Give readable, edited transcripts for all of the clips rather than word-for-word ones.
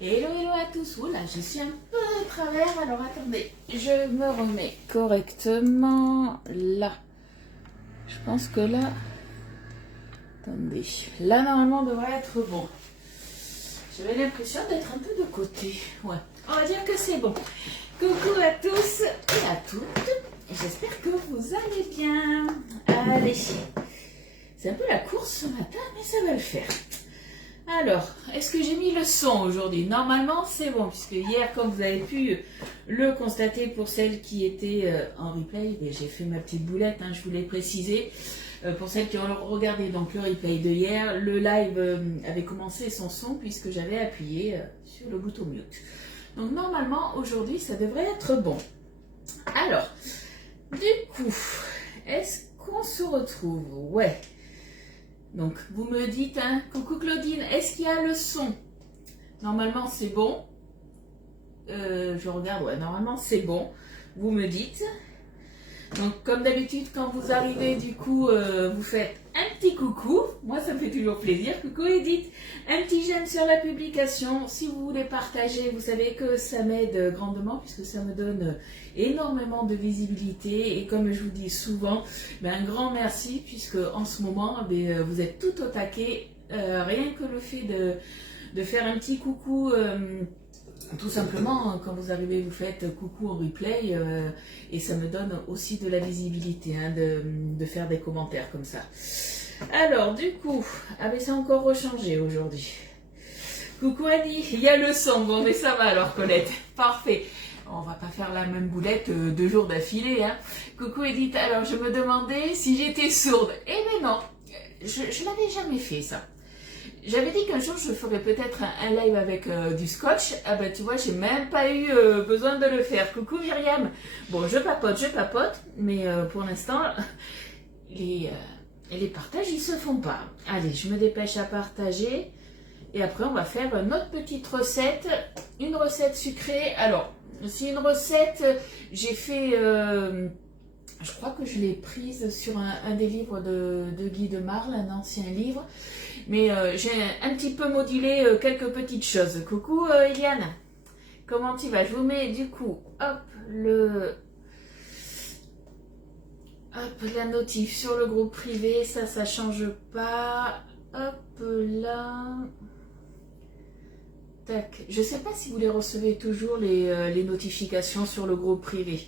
Hello, hello à tous. Oula, je suis un peu de travers. Alors attendez, je me remets correctement là. Je pense que là, attendez, là normalement devrait être bon. J'avais l'impression d'être un peu de côté. Ouais, on va dire que c'est bon. Coucou à tous et à toutes. J'espère que vous allez bien. Allez, c'est un peu la course ce matin, mais ça va le faire. Alors, est-ce que j'ai mis le son aujourd'hui? Normalement, c'est bon, puisque hier, comme vous avez pu le constater pour celles qui étaient en replay, j'ai fait ma petite boulette, je vous l'ai précisé. Pour celles qui ont regardé donc le replay de hier, le live avait commencé son son puisque j'avais appuyé sur le bouton mute. Donc normalement, aujourd'hui, ça devrait être bon. Alors, du coup, est-ce qu'on se retrouve? Ouais. Donc, vous me dites, coucou Claudine, est-ce qu'il y a le son? Normalement, c'est bon. Je regarde, ouais, normalement, c'est bon. Vous me dites. Donc, comme d'habitude, quand vous arrivez, du coup, vous faites un petit coucou. Moi, ça me fait toujours plaisir. Coucou Edith. Un petit j'aime sur la publication. Si vous voulez partager, vous savez que ça m'aide grandement puisque ça me donne énormément de visibilité. Et comme je vous dis souvent, un grand merci puisque en ce moment, vous êtes tout au taquet. Rien que le fait de faire un petit coucou... tout simplement, quand vous arrivez, vous faites coucou en replay et ça me donne aussi de la visibilité de faire des commentaires comme ça. Alors, du coup, c'est encore rechangé aujourd'hui. Coucou Annie, il y a le son, bon mais ça va alors Colette, parfait. On va pas faire la même boulette 2 jours d'affilée. Coucou Edith, alors je me demandais si j'étais sourde. Eh bien non, je l'avais jamais fait ça. J'avais dit qu'un jour je ferais peut-être un live avec du scotch. Ah ben tu vois, j'ai même pas eu besoin de le faire. Coucou Myriam. Bon, je papote, mais pour l'instant, les partages ils se font pas. Allez, je me dépêche à partager. Et après, on va faire notre petite recette. Une recette sucrée. Alors, c'est une recette, j'ai fait... je crois que je l'ai prise sur un des livres de Guy de Marle, un ancien livre. Mais j'ai un petit peu modulé quelques petites choses. Coucou Eliane, comment tu vas? Je vous mets du coup, hop, la notif sur le groupe privé. Ça change pas. Hop là. Tac. Je sais pas si vous les recevez toujours les notifications sur le groupe privé.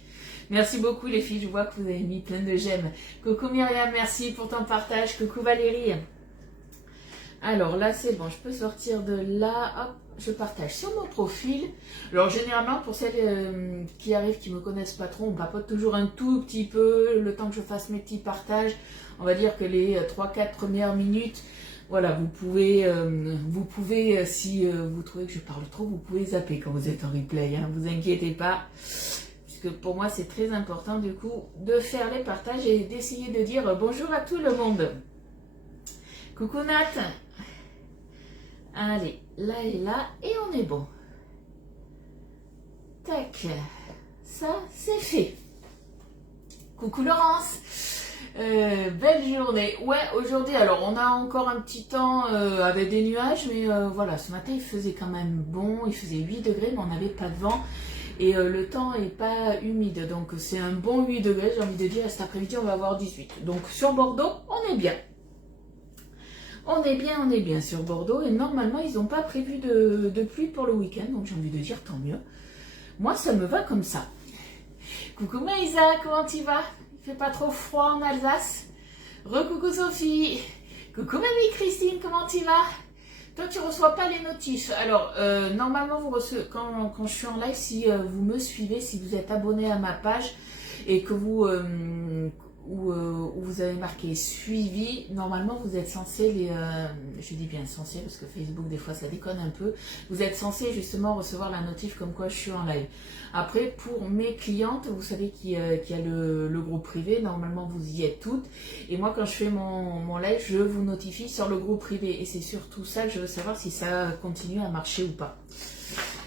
Merci beaucoup les filles, je vois que vous avez mis plein de j'aime. Coucou Myriam, merci pour ton partage. Coucou Valérie. Alors là c'est bon, je peux sortir de là. Hop, je partage sur mon profil. Alors généralement pour celles qui arrivent, qui me connaissent pas trop, on papote toujours un tout petit peu, le temps que je fasse mes petits partages. On va dire que les 3-4 premières minutes, voilà, vous pouvez, si vous trouvez que je parle trop, vous pouvez zapper quand vous êtes en replay, vous inquiétez pas. Puisque pour moi c'est très important du coup de faire les partages et d'essayer de dire bonjour à tout le monde. Coucou Nat. Allez, là et là, et on est bon. Tac, ça c'est fait. Coucou Laurence. Belle journée. Ouais, aujourd'hui, alors on a encore un petit temps avec des nuages, mais voilà, ce matin il faisait quand même bon, il faisait 8 degrés, mais on n'avait pas de vent. Et le temps n'est pas humide, donc c'est un bon 8 degrés, j'ai envie de dire, cet après-midi on va avoir 18. Donc sur Bordeaux, on est bien. On est bien sur Bordeaux, et normalement ils n'ont pas prévu de pluie pour le week-end, donc j'ai envie de dire tant mieux. Moi ça me va comme ça. Coucou Maïsa, comment tu vas? Il fait pas trop froid en Alsace? Recoucou Sophie. Coucou mamie Christine, comment tu vas? Toi tu reçois pas les notifs. Alors normalement vous recevez, quand je suis en live, si vous me suivez, si vous êtes abonné à ma page et que vous où vous avez marqué suivi, normalement vous êtes censé je dis bien censé parce que Facebook des fois ça déconne un peu, vous êtes censé justement recevoir la notif comme quoi je suis en live. Après pour mes clientes, vous savez qu'il y a le groupe privé, normalement vous y êtes toutes, et moi quand je fais mon live, je vous notifie sur le groupe privé, et c'est surtout ça que je veux savoir si ça continue à marcher ou pas.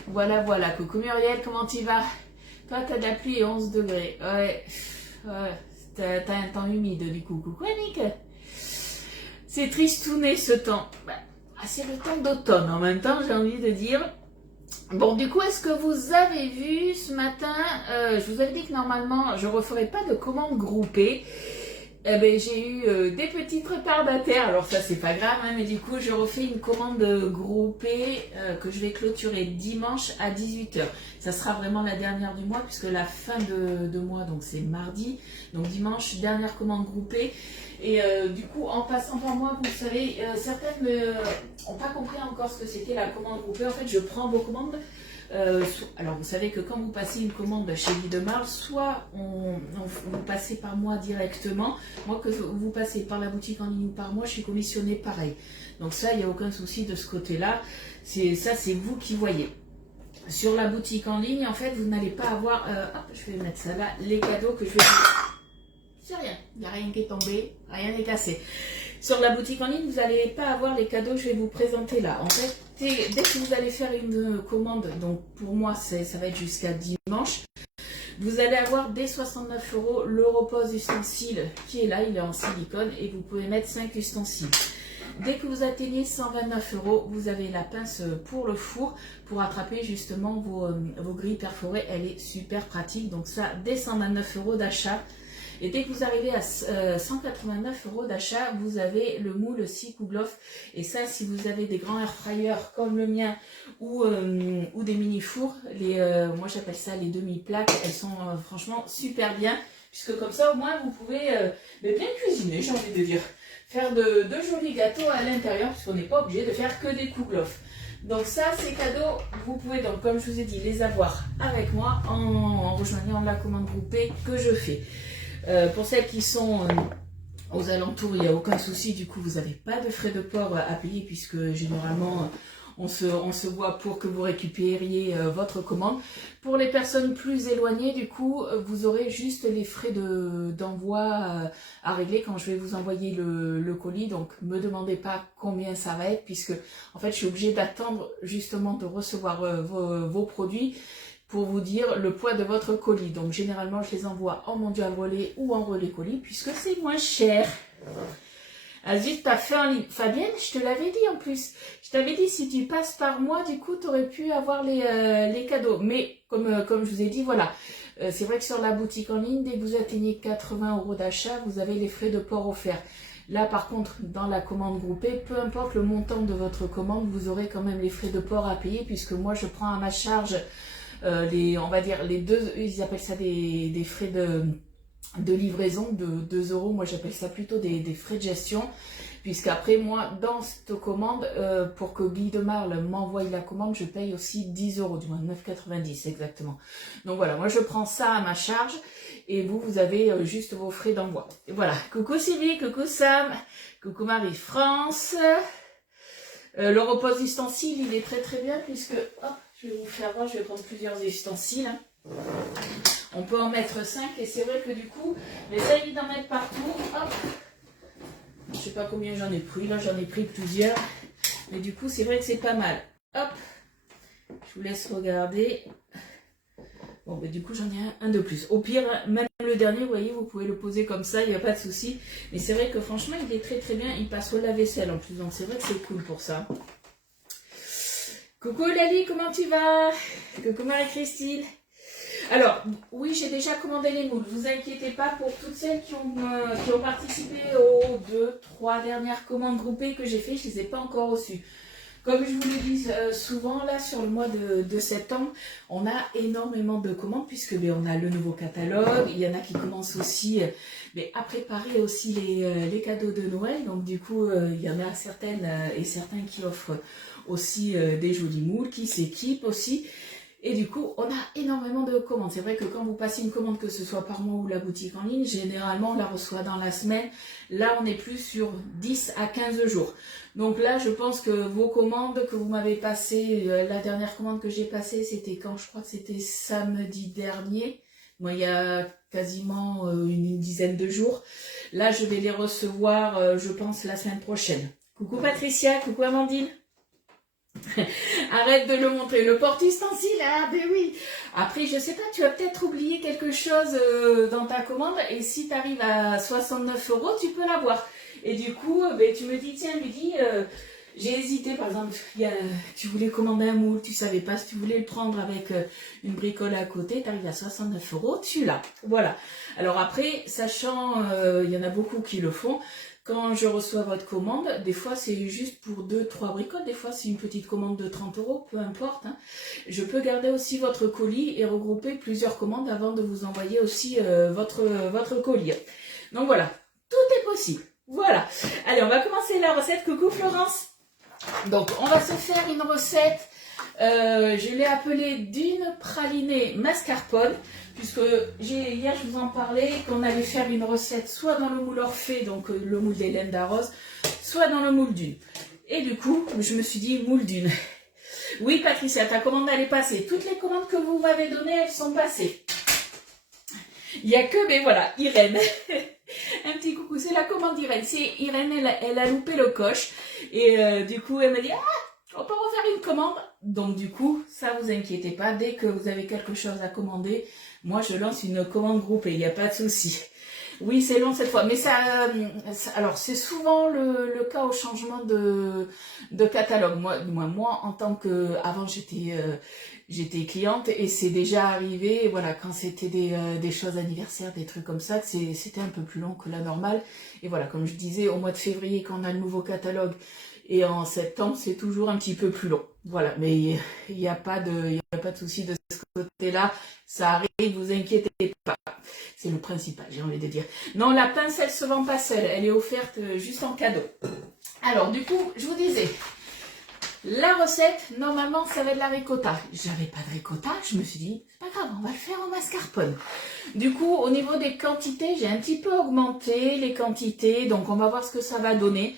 Voilà, coucou Muriel, comment tu vas? Toi t'as de la pluie et 11 degrés, ouais. T'as un temps humide du coup. Coucou Annick. C'est tristouné ce temps. C'est le temps d'automne en même temps, j'ai envie de dire. Bon, du coup, est-ce que vous avez vu ce matin, je vous avais dit que normalement, je ne referais pas de commandes groupées. Eh ben, j'ai eu des petites retardataires, alors ça c'est pas grave, hein, mais du coup je refais une commande groupée que je vais clôturer dimanche à 18 h. Ça sera vraiment la dernière du mois puisque la fin de mois, donc c'est mardi, donc dimanche, dernière commande groupée. Et du coup, en passant par moi, vous savez, certaines n'ont pas compris encore ce que c'était la commande groupée. En fait, je prends vos commandes. Alors vous savez que quand vous passez une commande chez Guy de Marle, soit vous passez par moi directement, moi que vous passez par la boutique en ligne ou par moi, je suis commissionnée pareil. Donc ça, il n'y a aucun souci de ce côté-là. Ça, c'est vous qui voyez. Sur la boutique en ligne, en fait, vous n'allez pas avoir, hop, je vais mettre ça là, les cadeaux que je vais vous... C'est rien, il n'y a rien qui est tombé, rien n'est cassé. Sur la boutique en ligne, vous n'allez pas avoir les cadeaux que je vais vous présenter là. En fait, dès que vous allez faire une commande, donc pour moi, ça va être jusqu'à dimanche, vous allez avoir dès 69 € le repose ustensile qui est là, il est en silicone et vous pouvez mettre 5 ustensiles. Dès que vous atteignez 129 €, vous avez la pince pour le four pour attraper justement vos grilles perforées. Elle est super pratique, donc ça, dès 129 € d'achat. Et dès que vous arrivez à 189 € d'achat, vous avez le moule Sikuglof. Et ça, si vous avez des grands air fryers comme le mien ou des mini fours, moi j'appelle ça les demi-plaques, elles sont franchement super bien. Puisque comme ça, au moins, vous pouvez bien cuisiner, j'ai envie de dire. Faire de jolis gâteaux à l'intérieur, puisqu'on n'est pas obligé de faire que des Kuglof. Donc ça, ces cadeaux, vous pouvez donc, comme je vous ai dit, les avoir avec moi en rejoignant la commande groupée que je fais. Pour celles qui sont aux alentours, il n'y a aucun souci, du coup vous n'avez pas de frais de port à payer puisque généralement on se voit pour que vous récupériez votre commande. Pour les personnes plus éloignées, du coup, vous aurez juste les frais d'envoi à régler quand je vais vous envoyer le colis. Donc, ne me demandez pas combien ça va être puisque, en fait, je suis obligée d'attendre justement de recevoir vos produits pour vous dire le poids de votre colis. Donc, généralement, je les envoie en mondial relais ou en relais colis puisque c'est moins cher. Ah zut, t'as fait en ligne. Fabienne, je te l'avais dit en plus. Je t'avais dit, si tu passes par moi, du coup, tu aurais pu avoir les cadeaux. Mais, comme je vous ai dit, voilà. C'est vrai que sur la boutique en ligne, dès que vous atteignez 80 € d'achat, vous avez les frais de port offerts. Là, par contre, dans la commande groupée, peu importe le montant de votre commande, vous aurez quand même les frais de port à payer, puisque moi, je prends à ma charge, on va dire, les deux, ils appellent ça des frais de livraison de 2 €. Moi, j'appelle ça plutôt des frais de gestion. Puisqu'après, moi, dans cette commande, pour que Guy de Marle m'envoie la commande, je paye aussi 10 €, du moins 9,90 exactement. Donc voilà, moi, je prends ça à ma charge. Et vous avez juste vos frais d'envoi. Et voilà. Coucou Sylvie, coucou Sam, coucou Marie-France. Le repose ustensile, il est très très bien puisque, hop, je vais vous faire voir, je vais prendre plusieurs ustensiles. Hein. On peut en mettre 5 et c'est vrai que du coup, j'essaye d'en mettre partout. Hop. Je sais pas combien j'en ai pris, là j'en ai pris plusieurs. Mais du coup, c'est vrai que c'est pas mal. Hop. Je vous laisse regarder. Bon, ben, du coup, j'en ai un de plus. Au pire, même le dernier, vous voyez, vous pouvez le poser comme ça, il n'y a pas de souci. Mais c'est vrai que franchement, il est très très bien. Il passe au lave-vaisselle en plus, donc c'est vrai que c'est cool pour ça. Coucou Lali, comment tu vas? Coucou Marie-Christine. Alors, oui, j'ai déjà commandé les moules. Ne vous inquiétez pas pour toutes celles qui ont participé aux 2-3 dernières commandes groupées que j'ai fait. Je ne les ai pas encore reçues. Comme je vous le dis souvent, là, sur le mois de septembre, on a énormément de commandes puisque on a le nouveau catalogue. Il y en a qui commencent aussi à préparer aussi les cadeaux de Noël. Donc, du coup, il y en a certaines et certains qui offrent aussi des jolis moules, qui s'équipent aussi. Et du coup, on a énormément de commandes. C'est vrai que quand vous passez une commande, que ce soit par mois ou la boutique en ligne, généralement, on la reçoit dans la semaine. Là, on est plus sur 10 à 15 jours. Donc là, je pense que vos commandes que vous m'avez passées, la dernière commande que j'ai passée, c'était quand? Je crois que c'était samedi dernier. Moi, il y a quasiment une dizaine de jours. Là, je vais les recevoir, je pense, la semaine prochaine. Coucou Patricia, coucou Amandine. Arrête de le montrer, le porte-ustensile, ah ben oui. Après, je sais pas, tu as peut-être oublié quelque chose dans ta commande et si tu arrives à 69 €, tu peux l'avoir. Et du coup, tu me dis, tiens, Ludie, J'ai hésité, par exemple, tu voulais commander un moule, tu savais pas si tu voulais le prendre avec une bricole à côté, tu arrives à 69 €, tu l'as. Voilà. Alors après, sachant, il y en a beaucoup qui le font, quand je reçois votre commande, des fois c'est juste pour 2-3 bricoles, des fois c'est une petite commande de 30 €, peu importe. Hein. Je peux garder aussi votre colis et regrouper plusieurs commandes avant de vous envoyer aussi votre colis. Donc voilà, tout est possible. Voilà. Allez, on va commencer la recette. Coucou Florence. Donc on va se faire une recette, je l'ai appelée d'une pralinée mascarpone, puisque hier je vous en parlais qu'on allait faire une recette soit dans le moule Orphée, donc le moule d'Hélène Darroze, soit dans le moule Dune. Et du coup, je me suis dit moule Dune. Oui Patricia, ta commande elle est passée. Toutes les commandes que vous m'avez données, elles sont passées. Il n'y a que, mais voilà, Irène. Un petit coucou, c'est la commande d'Irène. C'est Irène, elle a loupé le coche. Et du coup, elle m'a dit, on peut refaire une commande. Donc du coup, ça vous inquiétez pas. Dès que vous avez quelque chose à commander, moi je lance une commande groupée, il n'y a pas de souci. Oui, c'est long cette fois. Mais alors c'est souvent le cas au changement de catalogue. Moi, en tant que, avant j'étais cliente et c'est déjà arrivé, voilà, quand c'était des choses anniversaires, des trucs comme ça, que c'était un peu plus long que la normale. Et voilà, comme je disais, au mois de février, quand on a le nouveau catalogue, et en septembre, c'est toujours un petit peu plus long. Voilà, mais il n'y a pas de souci de ce côté-là. Ça arrive, vous inquiétez pas. C'est le principal, j'ai envie de dire. Non, la pince, elle se vend pas seule. Elle est offerte juste en cadeau. Alors, du coup, je vous disais, la recette, normalement, ça va être de la ricotta. J'avais pas de ricotta, je me suis dit, c'est pas grave, on va le faire en mascarpone. Du coup, au niveau des quantités, j'ai un petit peu augmenté les quantités. Donc, on va voir ce que ça va donner.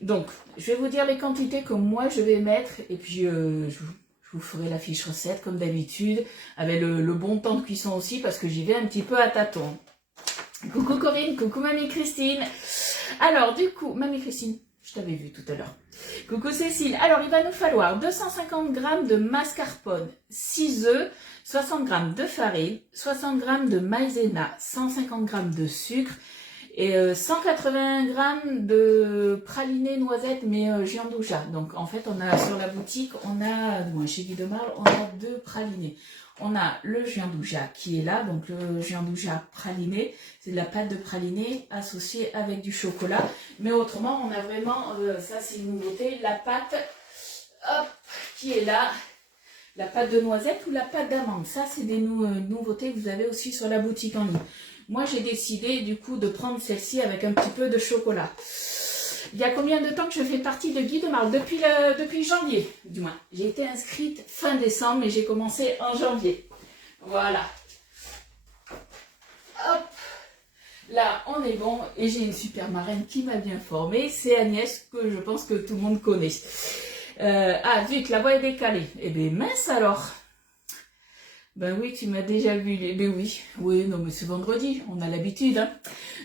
Donc, je vais vous dire les quantités que moi, je vais mettre. Et puis, je vous ferai la fiche recette, comme d'habitude, avec le bon temps de cuisson aussi, parce que j'y vais un petit peu à tâtons. Coucou Corinne, coucou Mamie Christine. Alors, du coup, Mamie Christine, je t'avais vu tout à l'heure. Coucou Cécile. Alors, il va nous falloir 250 g de mascarpone, 6 œufs, 60 g de farine, 60 g de maïzena, 150 g de sucre et 180 g de praliné noisette, mais giandouja. Donc, en fait, on a sur la boutique, chez Guy de Marle, on a 2 pralinés. On a le giandouja qui est là, donc le giandouja praliné, c'est de la pâte de praliné associée avec du chocolat. Mais autrement, on a vraiment, ça c'est une nouveauté, la pâte, hop, qui est là, la pâte de noisette ou la pâte d'amande. Ça, c'est des nouveautés que vous avez aussi sur la boutique en ligne. Moi, j'ai décidé du coup de prendre celle-ci avec un petit peu de chocolat. Il y a combien de temps que je fais partie de Guy de Marle? Depuis janvier, du moins. J'ai été inscrite fin décembre, mais j'ai commencé en janvier. Voilà. Hop. Là, on est bon. Et j'ai une super marraine qui m'a bien formée. C'est Agnès, que je pense que tout le monde connaît. Vite, la voix est décalée. Eh bien, mince alors. Ben oui, tu m'as déjà vu. Ben oui. Oui, non, mais c'est vendredi. On a l'habitude. Hein.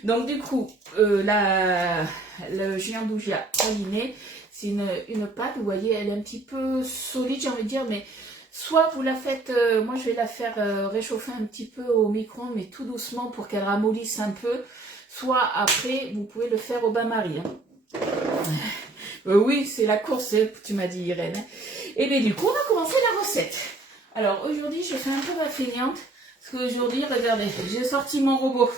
Donc, du coup, le giandouja praliné, c'est une pâte. Vous voyez, elle est un petit peu solide, j'ai envie de dire. Mais soit vous la faites... moi, je vais la faire réchauffer un petit peu au micro-ondes, mais tout doucement pour qu'elle ramollisse un peu. Soit après, vous pouvez le faire au bain-marie. Hein. Oui, c'est la course, tu m'as dit, Irène. Et bien, du coup, on va commencer la recette. Alors aujourd'hui, je fais un peu ma feignante, parce qu'aujourd'hui, regardez, j'ai sorti mon robot.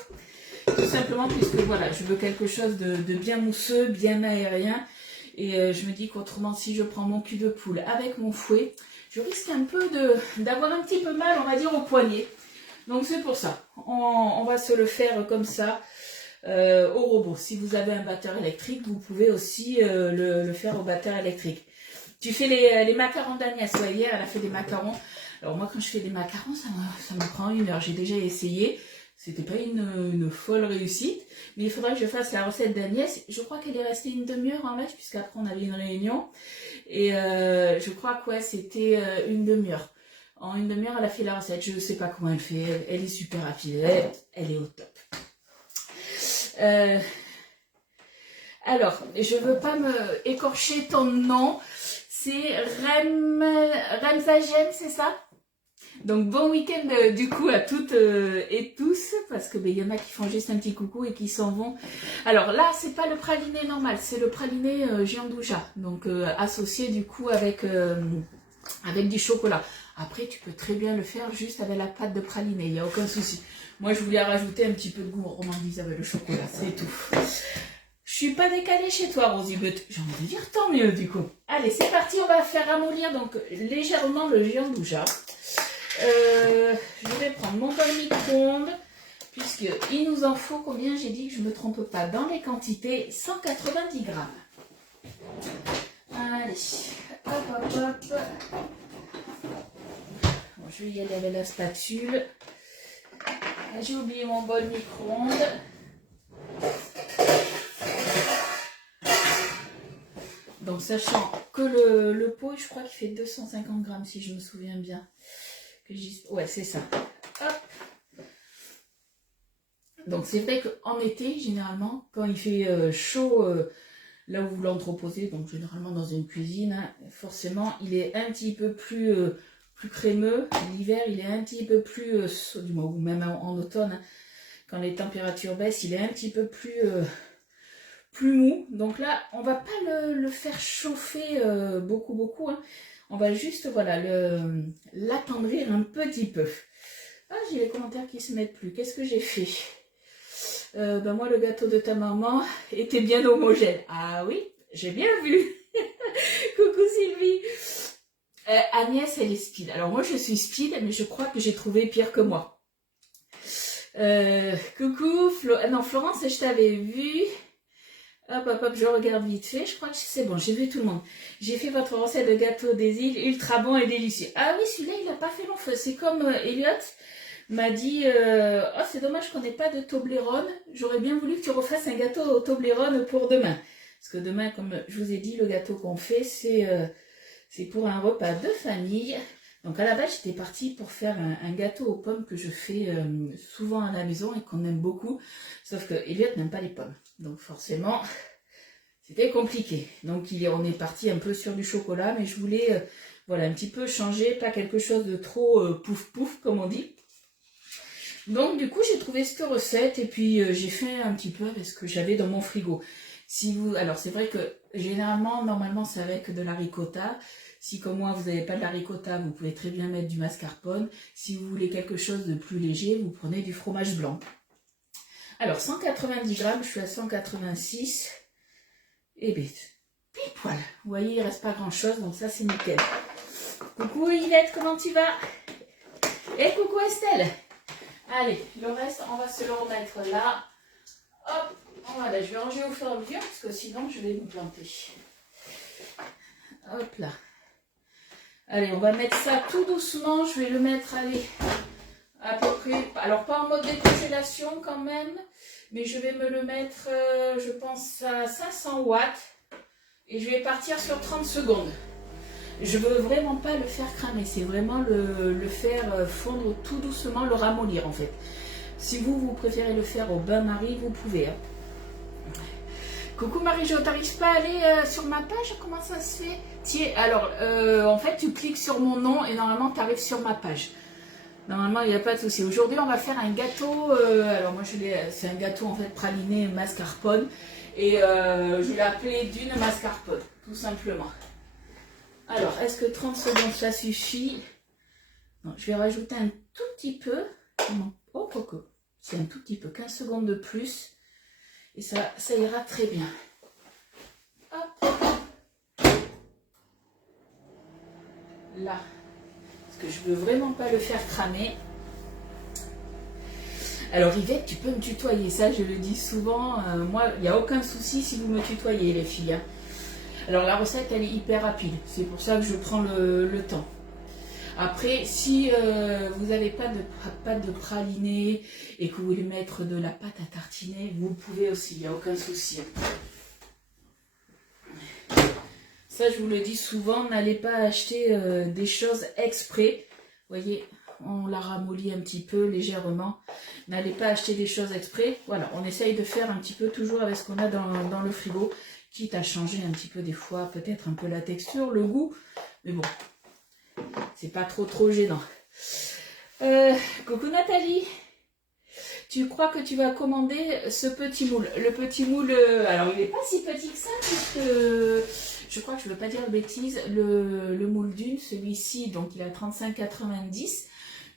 Tout simplement, puisque voilà, je veux quelque chose de bien mousseux, bien aérien. Et je me dis qu'autrement, si je prends mon cul de poule avec mon fouet, je risque un peu d'avoir un petit peu mal, on va dire, au poignet. Donc c'est pour ça. On va se le faire comme ça, au robot. Si vous avez un batteur électrique, vous pouvez aussi le faire au batteur électrique. Tu fais les macarons d'Agnès. Ouais, hier, elle a fait des macarons. Alors moi, quand je fais des macarons, ça me prend 1 heure. J'ai déjà essayé. C'était pas une folle réussite. Mais il faudrait que je fasse la recette d'Agnès. Je crois qu'elle est restée 1/2 heure en live, puisqu'après, on avait une réunion. Et je crois que ouais, c'était 1/2 heure. En 1/2 heure, elle a fait la recette. Je ne sais pas comment elle fait. Elle est super rapide. Elle est au top. Alors, je veux pas me écorcher ton nom. C'est Remzagem, c'est ça? Donc bon week-end du coup à toutes et tous, parce que il y en a qui font juste un petit coucou et qui s'en vont. Alors là, c'est pas le praliné normal, c'est le praliné giandouja, donc associé du coup avec du chocolat. Après, tu peux très bien le faire juste avec la pâte de praliné, il n'y a aucun souci. Moi, je voulais rajouter un petit peu de goût romandise avec le chocolat, c'est tout. Je suis pas décalée chez toi, Rosybud. J'ai envie de dire tant mieux, du coup. Allez, c'est parti, on va faire ramollir donc légèrement le giandouja. Je vais prendre mon bol micro-ondes, puisqu'il nous en faut combien? J'ai dit que je ne me trompe pas dans les quantités, 190 grammes. Allez, hop, hop, hop. Bon, je vais y aller avec la spatule. J'ai oublié mon bol micro-ondes. Donc, sachant que le pot, je crois qu'il fait 250 grammes, si je me souviens bien. Ouais, c'est ça. Hop. Donc, c'est vrai qu'en été, généralement, quand il fait chaud, là où vous l'entreposez, donc généralement dans une cuisine, hein, forcément, il est un petit peu plus crémeux. L'hiver, il est un petit peu plus, du moins, ou même en automne, hein, quand les températures baissent, il est un petit peu plus mou. Donc là, on va pas le faire chauffer beaucoup, hein. On va juste, voilà, l'attendrir un petit peu. Ah, j'ai les commentaires qui se mettent plus. Qu'est-ce que j'ai fait? Ben moi, le gâteau de ta maman était bien homogène. Ah oui, j'ai bien vu. Coucou Sylvie. Agnès, elle est speed. Alors moi, je suis speed, mais je crois que j'ai trouvé pire que moi. Coucou, non, Florence, je t'avais vu. Hop, hop, hop, je regarde vite fait. Je crois que c'est bon, j'ai vu tout le monde. J'ai fait votre recette de gâteau des îles, ultra bon et délicieux. Ah oui, celui-là, il n'a pas fait long feu. C'est comme Elliot m'a dit, oh, c'est dommage qu'on n'ait pas de Toblerone. J'aurais bien voulu que tu refasses un gâteau au Toblerone pour demain. Parce que demain, comme je vous ai dit, le gâteau qu'on fait, c'est pour un repas de famille. Donc à la base, j'étais partie pour faire un gâteau aux pommes que je fais souvent à la maison et qu'on aime beaucoup. Sauf que Elliot n'aime pas les pommes. Donc forcément, c'était compliqué. Donc on est parti un peu sur du chocolat, mais je voulais voilà, un petit peu changer, pas quelque chose de trop pouf pouf comme on dit. Donc du coup, j'ai trouvé cette recette et puis j'ai fait un petit peu avec ce que j'avais dans mon frigo. Alors c'est vrai que généralement, normalement, c'est avec de la ricotta. Si comme moi, vous n'avez pas de la ricotta, vous pouvez très bien mettre du mascarpone. Si vous voulez quelque chose de plus léger, vous prenez du fromage blanc. Alors, 190 grammes, je suis à 186. Et bien, pile poil. Vous voyez, il ne reste pas grand-chose, donc ça, c'est nickel. Coucou Yvette, comment tu vas? Et coucou Estelle. Allez, le reste, on va se le remettre là. Hop, voilà, je vais ranger au fur et à mesure, parce que sinon, je vais me planter. Hop là. Allez, on va mettre ça tout doucement. Je vais le mettre, allez, à peu près, alors pas en mode décongélation quand même, mais je vais me le mettre, je pense, à 500 watts. Et je vais partir sur 30 secondes. Je veux vraiment pas le faire cramer, c'est vraiment le faire fondre tout doucement, le ramollir en fait. Si vous préférez le faire au bain-marie, vous pouvez. Hein. Coucou Marie-Jo, t'arrives pas à aller sur ma page? Comment ça se fait? Tiens, alors, en fait, tu cliques sur mon nom et normalement, tu arrives sur ma page. Normalement, il n'y a pas de souci. Aujourd'hui, on va faire un gâteau. Alors, moi, c'est un gâteau en fait praliné mascarpone. Et je l'ai appelé d'une mascarpone, tout simplement. Alors, est-ce que 30 secondes, ça suffit? Non, je vais rajouter un tout petit peu. Non. Oh, coco. C'est un tout petit peu, 15 secondes de plus. Et ça ira très bien. Hop. Là. Parce que je veux vraiment pas le faire cramer. Alors Yvette, tu peux me tutoyer, ça je le dis souvent. Moi, il n'y a aucun souci si vous me tutoyez les filles. Hein. Alors la recette, elle est hyper rapide. C'est pour ça que je prends le temps. Après, si vous n'avez pas de pâte de praliné et que vous voulez mettre de la pâte à tartiner, vous pouvez aussi, il n'y a aucun souci. Ça, je vous le dis souvent, n'allez pas acheter des choses exprès. Vous voyez, on la ramollit un petit peu légèrement. N'allez pas acheter des choses exprès. Voilà, on essaye de faire un petit peu toujours avec ce qu'on a dans le frigo, quitte à changer un petit peu des fois, peut-être un peu la texture, le goût. Mais bon, c'est pas trop gênant. Coucou Nathalie. Tu crois que tu vas commander ce petit moule? Le petit moule, alors il n'est pas si petit que ça, puisque je crois que je ne veux pas dire de bêtises. Le moule d'une, celui-ci, donc il a 35,90.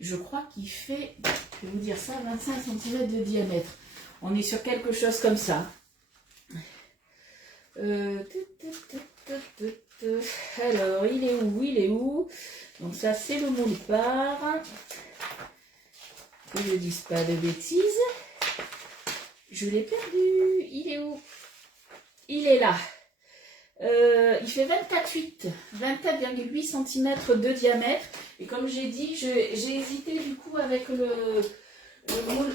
Je crois qu'il fait, je vais vous dire ça, 25 cm de diamètre. On est sur quelque chose comme ça. Alors, il est où? Il est où? Donc ça, c'est le moule part. Que je ne dise pas de bêtises. Je l'ai perdu. Il est où? Il est là. Il fait 24,8 cm de diamètre. Et comme j'ai dit, j'ai hésité du coup avec le moule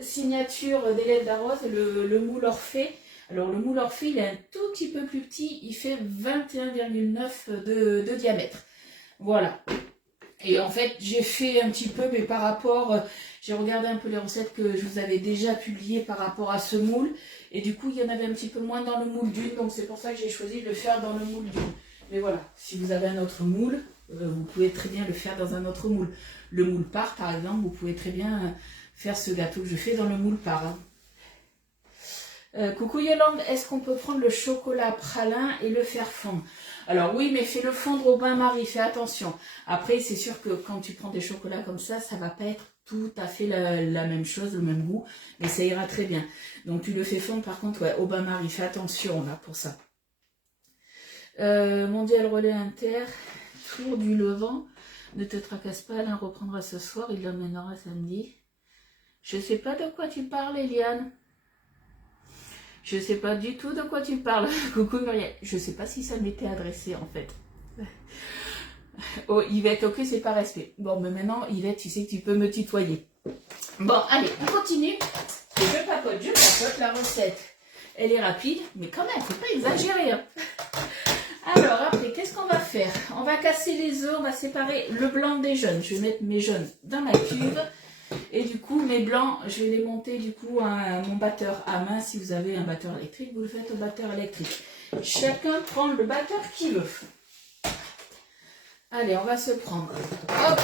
signature d'Hélène Darroze, le moule Orphée. Alors le moule Orphée, il est un tout petit peu plus petit. Il fait 21,9 de diamètre. Voilà. Et en fait, j'ai fait un petit peu, mais par rapport, j'ai regardé un peu les recettes que je vous avais déjà publiées par rapport à ce moule. Et du coup, il y en avait un petit peu moins dans le moule d'une, donc c'est pour ça que j'ai choisi de le faire dans le moule d'une. Mais voilà, si vous avez un autre moule, vous pouvez très bien le faire dans un autre moule. Le moule part, par exemple, vous pouvez très bien faire ce gâteau que je fais dans le moule part. Hein. Coucou Yolande, est-ce qu'on peut prendre le chocolat pralin et le faire fondre? Alors oui, mais fais-le fondre au bain-marie, fais attention. Après, c'est sûr que quand tu prends des chocolats comme ça va pas être tout à fait la même chose, le même goût, mais ça ira très bien. Donc tu le fais fondre par contre ouais, au bain-marie, fais attention là pour ça. Mondial Relais Inter, Tour du Levant, ne te tracasse pas, Alain reprendra ce soir, il l'emmènera samedi. Je sais pas de quoi tu parles, Eliane. Je sais pas du tout de quoi tu parles. Coucou Muriel. Je sais pas si ça m'était adressé en fait. Oh Yvette, ok, c'est pas respect. Bon, mais maintenant Yvette, tu sais que tu peux me tutoyer. Bon, allez, on continue. Je papote, la recette. Elle est rapide, mais quand même, faut pas exagérer. Hein. Alors après, qu'est-ce qu'on va faire? On va casser les œufs, on va séparer le blanc des jaunes. Je vais mettre mes jaunes dans ma cuve. Et du coup, mes blancs, je vais les monter du coup à mon batteur à main. Si vous avez un batteur électrique, vous le faites au batteur électrique. Chacun prend le batteur qu'il veut. Allez, on va se prendre hop,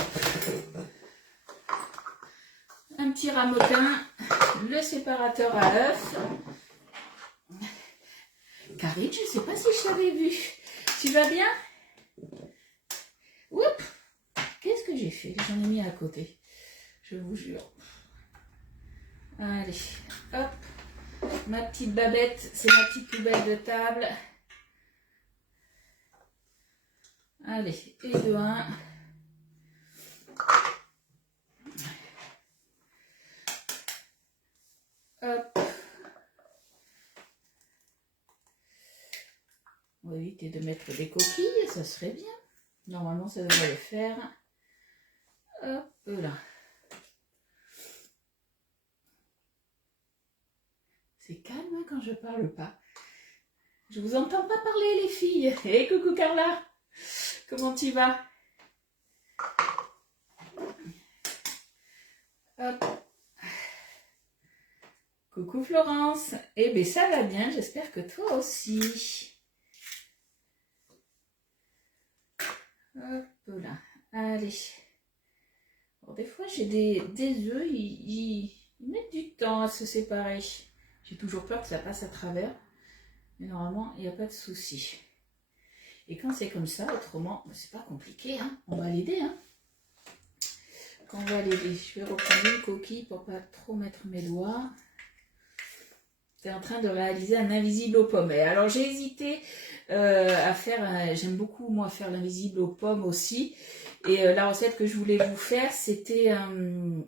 un petit ramequin, le séparateur à œufs. Karine, je ne sais pas si je t'avais vu. Tu vas bien? Oups, qu'est-ce que j'ai fait? J'en ai mis à côté. Je vous jure. Allez, hop. Ma petite babette, c'est ma petite poubelle de table. Allez, et de 1. Hop. On va éviter de mettre des coquilles, ça serait bien. Normalement, ça devrait le faire. Hop là. C'est calme hein, quand je parle pas. Je vous entends pas parler les filles. Hey, coucou Carla. Comment tu vas? Hop. Coucou Florence. Eh bien ça va bien, j'espère que toi aussi. Hop là. Allez. Alors, des fois j'ai des œufs, ils mettent du temps à se séparer. J'ai toujours peur que ça passe à travers. Mais normalement, il n'y a pas de souci. Et quand c'est comme ça, autrement, c'est pas compliqué. Hein. On va l'aider. Hein. On va l'aider. Je vais reprendre une coquille pour pas trop mettre mes doigts. Tu es en train de réaliser un invisible aux pommes. Et alors, j'ai hésité à faire... J'aime beaucoup, moi, faire l'invisible aux pommes aussi. Et la recette que je voulais vous faire, c'était un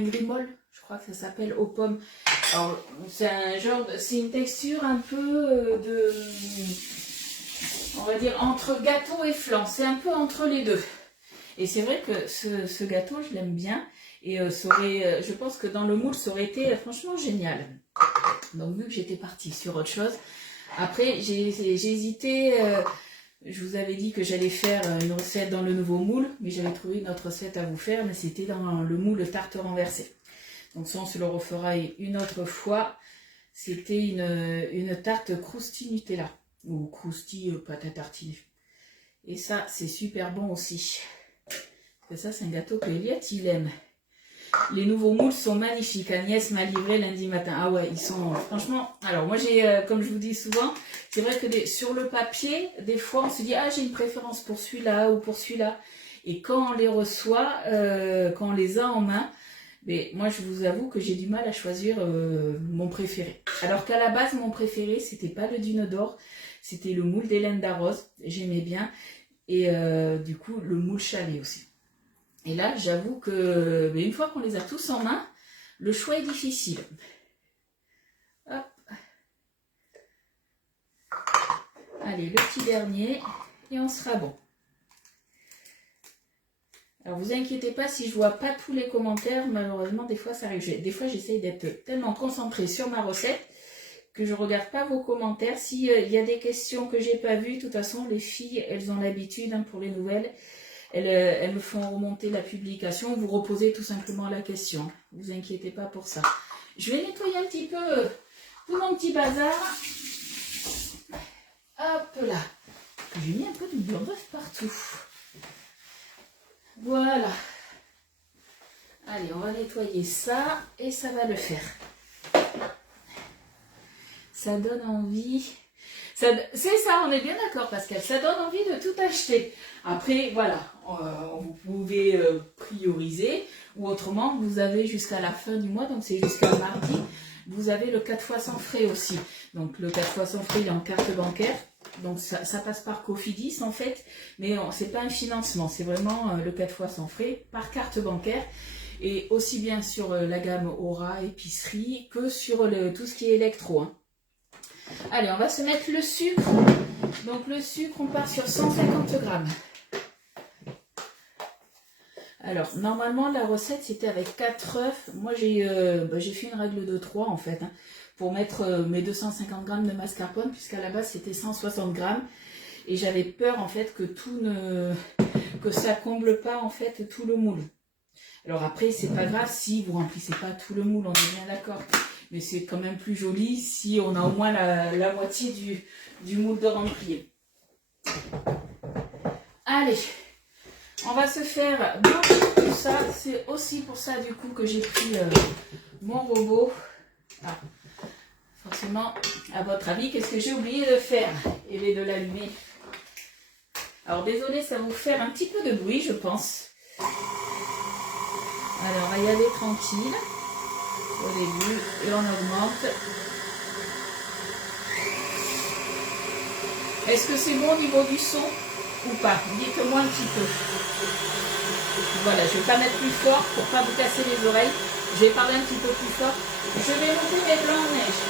grimol. Je crois que ça s'appelle aux pommes. Alors, c'est un genre, c'est une texture un peu de, on va dire, entre gâteau et flan. C'est un peu entre les deux. Et c'est vrai que ce gâteau, je l'aime bien. Et je pense que dans le moule, ça aurait été franchement génial. Donc, vu que j'étais partie sur autre chose. Après, j'ai hésité. Je vous avais dit que j'allais faire une recette dans le nouveau moule. Mais j'avais trouvé une autre recette à vous faire. Mais c'était dans le moule tarte renversée. Donc ça, on se le refera une autre fois. C'était une tarte crousti Nutella. Ou crousti pâte à tartiner. Et ça, c'est super bon aussi. Ça, c'est un gâteau que Elliot, il aime. Les nouveaux moules sont magnifiques. Agnès m'a livré lundi matin. Ah ouais, ils sont... Franchement, alors moi, j'ai, comme je vous dis souvent, c'est vrai que sur le papier, des fois, on se dit, ah, j'ai une préférence pour celui-là ou pour celui-là. Et quand on les reçoit, quand on les a en main, mais moi, je vous avoue que j'ai du mal à choisir mon préféré. Alors qu'à la base, mon préféré, c'était pas le Dune d'Or, c'était le moule d'Hélène Darroze. J'aimais bien. Et du coup, le moule chalet aussi. Et là, j'avoue que une fois qu'on les a tous en main, le choix est difficile. Hop. Allez, le petit dernier, et on sera bon. Alors, vous inquiétez pas si je vois pas tous les commentaires, malheureusement, des fois ça arrive. Des fois, j'essaye d'être tellement concentrée sur ma recette que je regarde pas vos commentaires. S'il y a des questions que j'ai pas vues, de toute façon, les filles, elles ont l'habitude pour les nouvelles. Elles me font remonter la publication, vous reposez tout simplement la question. Ne vous inquiétez pas pour ça. Je vais nettoyer un petit peu tout mon petit bazar. Hop là. J'ai mis un peu de blanc d'œuf partout. Voilà. Allez, on va nettoyer ça et ça va le faire. Ça donne envie... C'est ça, on est bien d'accord Pascal, ça donne envie de tout acheter. Après, voilà, vous pouvez prioriser, ou autrement, vous avez jusqu'à la fin du mois, donc c'est jusqu'à mardi, vous avez le 4 fois sans frais aussi. Donc le 4 fois sans frais, il est en carte bancaire, donc ça passe par Cofidis en fait, mais c'est pas un financement, c'est vraiment le 4 fois sans frais par carte bancaire. Et aussi bien sur la gamme Aura, épicerie, que sur tout ce qui est électro. Hein. Allez, on va se mettre le sucre. Donc le sucre, on part sur 150 grammes. Alors, normalement, la recette, c'était avec 4 œufs. Moi, j'ai fait une règle de 3, en fait, hein, pour mettre mes 250 grammes de mascarpone, puisqu'à la base, c'était 160 grammes. Et j'avais peur, en fait, que ça comble pas, en fait, tout le moule. Alors après, c'est pas grave si vous remplissez pas tout le moule, on est bien d'accord. Mais c'est quand même plus joli si on a au moins la moitié du moule de remplir. Allez, on va se faire blanchir tout ça. C'est aussi pour ça du coup que j'ai pris mon robot. Ah, forcément, à votre avis, qu'est-ce que j'ai oublié de faire? Et de l'allumer. Alors désolé, ça va vous faire un petit peu de bruit, je pense. Alors, on va y aller tranquille. Au début, et on augmente. Est-ce que c'est bon au niveau du son ou pas? Dites-moi un petit peu. Voilà, je ne vais pas mettre plus fort pour ne pas vous casser les oreilles. Je vais parler un petit peu plus fort. Je vais monter mes blancs en neige.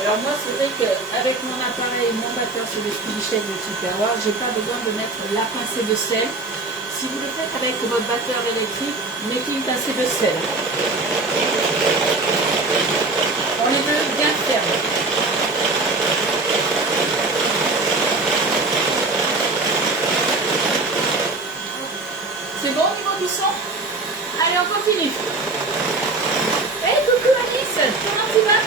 Alors moi, c'est vrai qu'avec mon appareil, mon batteur sur le Speedy-Chef de Tupperware, je n'ai pas besoin de mettre la pincée de sel. Si vous le faites avec votre batteur électrique, mettez une pincée de sel. On les veut bien fermes. C'est bon au niveau du son? Allez, on continue. Hey, coucou Alice, comment tu vas?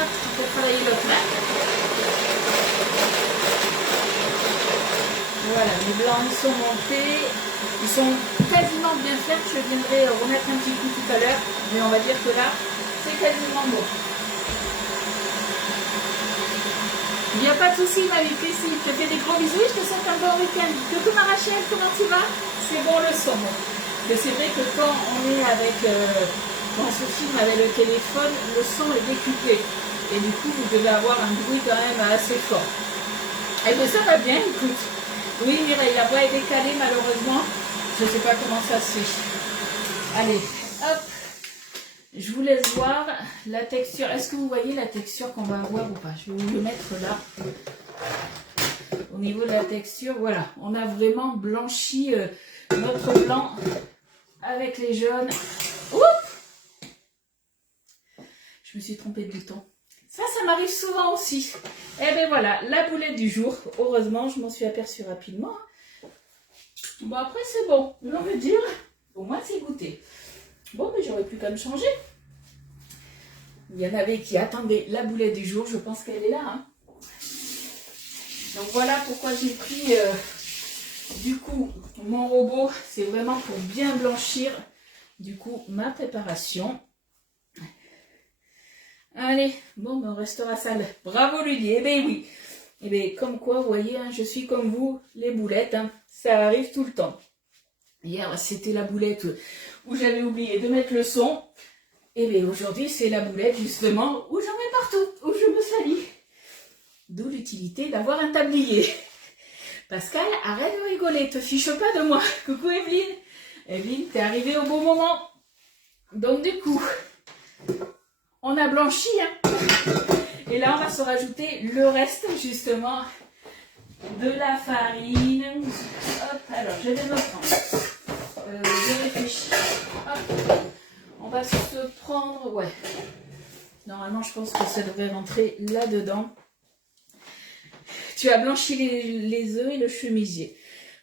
Hop, on peut travailler l'autre main. Voilà, les blancs ils sont montés, ils sont quasiment bien faits. Je viendrai remettre un petit coup tout à l'heure, mais on va dire que là, c'est quasiment bon. Il n'y a pas de souci, ma vie Priscille, je te fais des gros bisous et je te souhaite un bon week-end. Coucou ma Rachel, comment tu vas? C'est bon le son. Mais c'est vrai que quand on est avec, quand on se filme avec le téléphone, le son est décuplé. Et du coup, vous devez avoir un bruit quand même assez fort. Et bien ça va bien, écoute. Oui Mireille, la voix est décalée malheureusement. Je ne sais pas comment ça se fait. Allez, hop. Je vous laisse voir la texture. Est-ce que vous voyez la texture qu'on va avoir ou pas? Je vais vous le mettre là. Au niveau de la texture, voilà. On a vraiment blanchi notre blanc avec les jaunes. Oups! Je me suis trompée de bouton. Ça m'arrive souvent aussi. Et bien voilà, la boulette du jour. Heureusement, je m'en suis aperçue rapidement. Bon, après, c'est bon. J'ai envie de dire, au moins, c'est goûté. Bon, mais j'aurais pu quand même changer. Il y en avait qui attendaient la boulette du jour. Je pense qu'elle est là. Hein. Donc voilà pourquoi j'ai pris du coup mon robot. C'est vraiment pour bien blanchir du coup ma préparation. Allez, bon, ben, on restera sale. Bravo Lydie, eh bien oui. Eh bien, comme quoi, vous voyez, hein, je suis comme vous, les boulettes, hein, ça arrive tout le temps. Hier, c'était la boulette où j'avais oublié de mettre le son. Et bien aujourd'hui, c'est la boulette justement où j'en mets partout, où je me salis. D'où l'utilité d'avoir un tablier. Pascal, arrête de rigoler, te fiche pas de moi. Coucou Evelyne. Evelyne, t'es arrivée au bon moment. Donc du coup, on a blanchi. Hein. Et là, on va se rajouter le reste justement de la farine. Hop, alors je vais me prendre. Je réfléchis. Hop. On va se prendre, ouais. Normalement, je pense que ça devrait rentrer là-dedans. Tu as blanchi les œufs et le chemisier.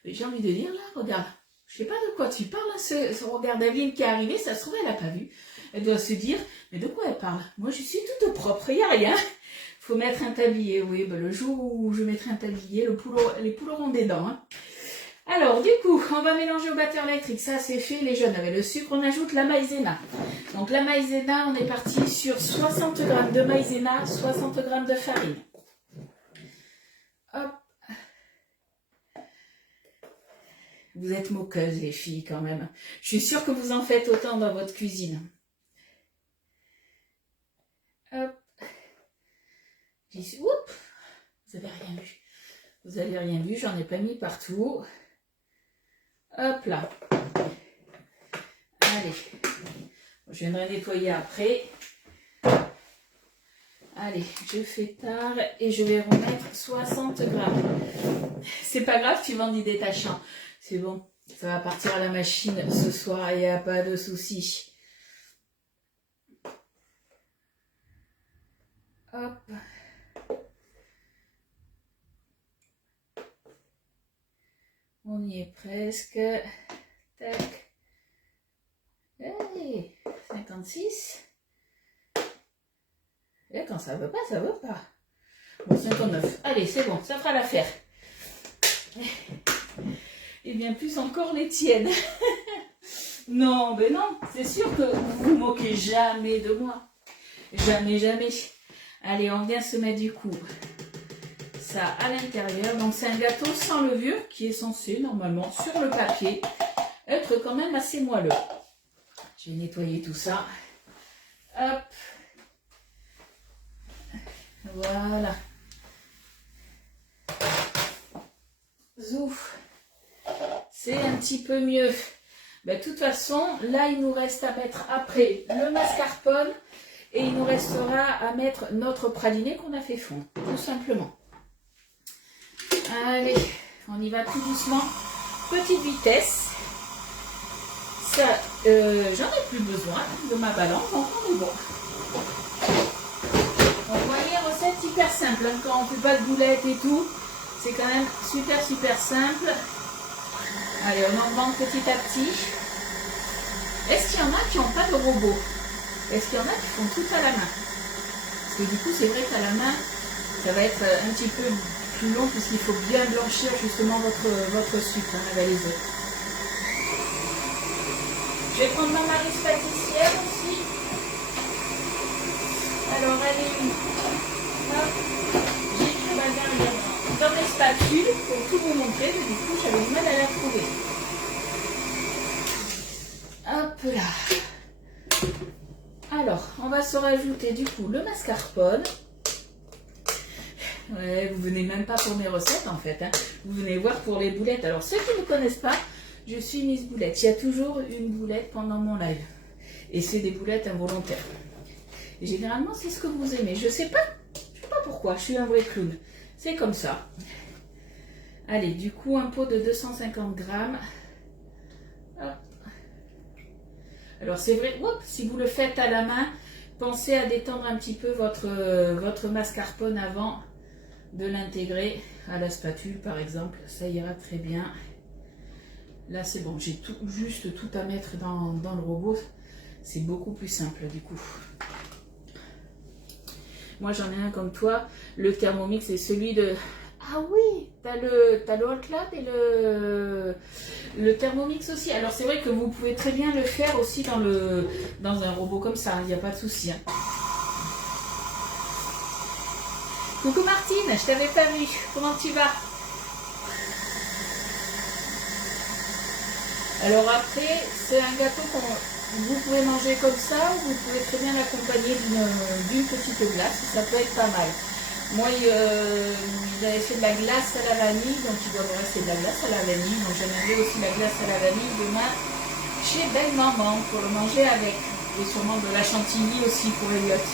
J'ai envie de dire, là, regarde. Je sais pas de quoi tu parles, hein, ce regard d'Evelyne qui est arrivé, ça se trouve, elle n'a pas vu. Elle doit se dire, mais de quoi elle parle? Moi, je suis toute propre, il n'y a rien. Faut mettre un tablier, oui, ben, le jour où je mettrai un tablier, les poules auront des dents. Hein. Alors, du coup, on va mélanger au batteur électrique. Ça, c'est fait. Les jeunes avec le sucre. On ajoute la maïzena. Donc, la maïzena, on est parti sur 60 g de maïzena, 60 g de farine. Hop. Vous êtes moqueuses, les filles, quand même. Je suis sûre que vous en faites autant dans votre cuisine. Hop. Oups. Vous n'avez rien vu. Vous n'avez rien vu. J'en ai pas mis partout. Hop là. Allez. Je viendrai nettoyer après. Allez, je fais tard et je vais remettre 60 g. C'est pas grave, tu vendis détachant. C'est bon, ça va partir à la machine ce soir, il n'y a pas de souci. Hop. On y est presque. Tac. Allez, 56. Et quand ça veut pas, ça veut pas. Bon, 59. Allez, c'est bon, ça fera l'affaire. Et bien plus encore les tiennes. Non, ben non, c'est sûr que vous vous moquez jamais de moi. Jamais, jamais. Allez, on vient se mettre du coup ça à l'intérieur. Donc c'est un gâteau sans levure qui est censé normalement sur le papier être quand même assez moelleux. Je vais nettoyer tout ça. Hop. Voilà. Zouf. C'est un petit peu mieux. Ben, de toute façon, là, il nous reste à mettre après le mascarpone et il nous restera à mettre notre praliné qu'on a fait fondre, tout simplement. Allez, on y va tout doucement. Petite vitesse. Ça, j'en ai plus besoin de ma balance, donc on est bon. Donc, vous voyez, recette hyper simple. Hein, quand on ne fait pas de boulettes et tout, c'est quand même super simple. Allez, on augmente petit à petit. Est-ce qu'il y en a qui n'ont pas de robot? Est-ce qu'il y en a qui font tout à la main? Parce que du coup, c'est vrai qu'à la main, ça va être un petit peu plus long puisqu'il faut bien blanchir justement votre sucre hein, avec les œufs. Je vais prendre ma Maryse pâtissière aussi. Alors, elle est où? J'ai pris ma dernière dans mes spatules pour tout vous montrer, mais du coup, j'avais du mal à la trouver. Hop là. Alors, on va se rajouter du coup le mascarpone. Ouais, vous venez même pas pour mes recettes en fait. Hein. Vous venez voir pour les boulettes. Alors, ceux qui ne me connaissent pas, je suis Miss Boulette. Il y a toujours une boulette pendant mon live. Et c'est des boulettes involontaires. Et généralement, c'est ce que vous aimez. Je sais pas pourquoi. Je suis un vrai clown. C'est comme ça. Allez, du coup, un pot de 250 grammes. Hop. Alors, c'est vrai, si vous le faites à la main, pensez à détendre un petit peu votre mascarpone avant de l'intégrer à la spatule, par exemple. Ça ira très bien. Là, c'est bon. J'ai juste tout à mettre dans le robot. C'est beaucoup plus simple, du coup. Moi, j'en ai un comme toi. Le Thermomix, c'est celui de Ah oui, t'as le hot club et le Thermomix aussi. Alors c'est vrai que vous pouvez très bien le faire aussi dans un robot comme ça, il n'y a pas de souci. Hein. Coucou Martine, je t'avais pas vu. Comment tu vas? Alors après, c'est un gâteau que vous pouvez manger comme ça ou vous pouvez très bien l'accompagner d'une petite glace. Ça peut être pas mal. Moi, j'avais fait de la glace à la vanille, donc il doit me rester de la glace à la vanille. Donc j'aimerais aussi la glace à la vanille demain chez Belle Maman pour le manger avec. Et sûrement de la chantilly aussi pour Elliot.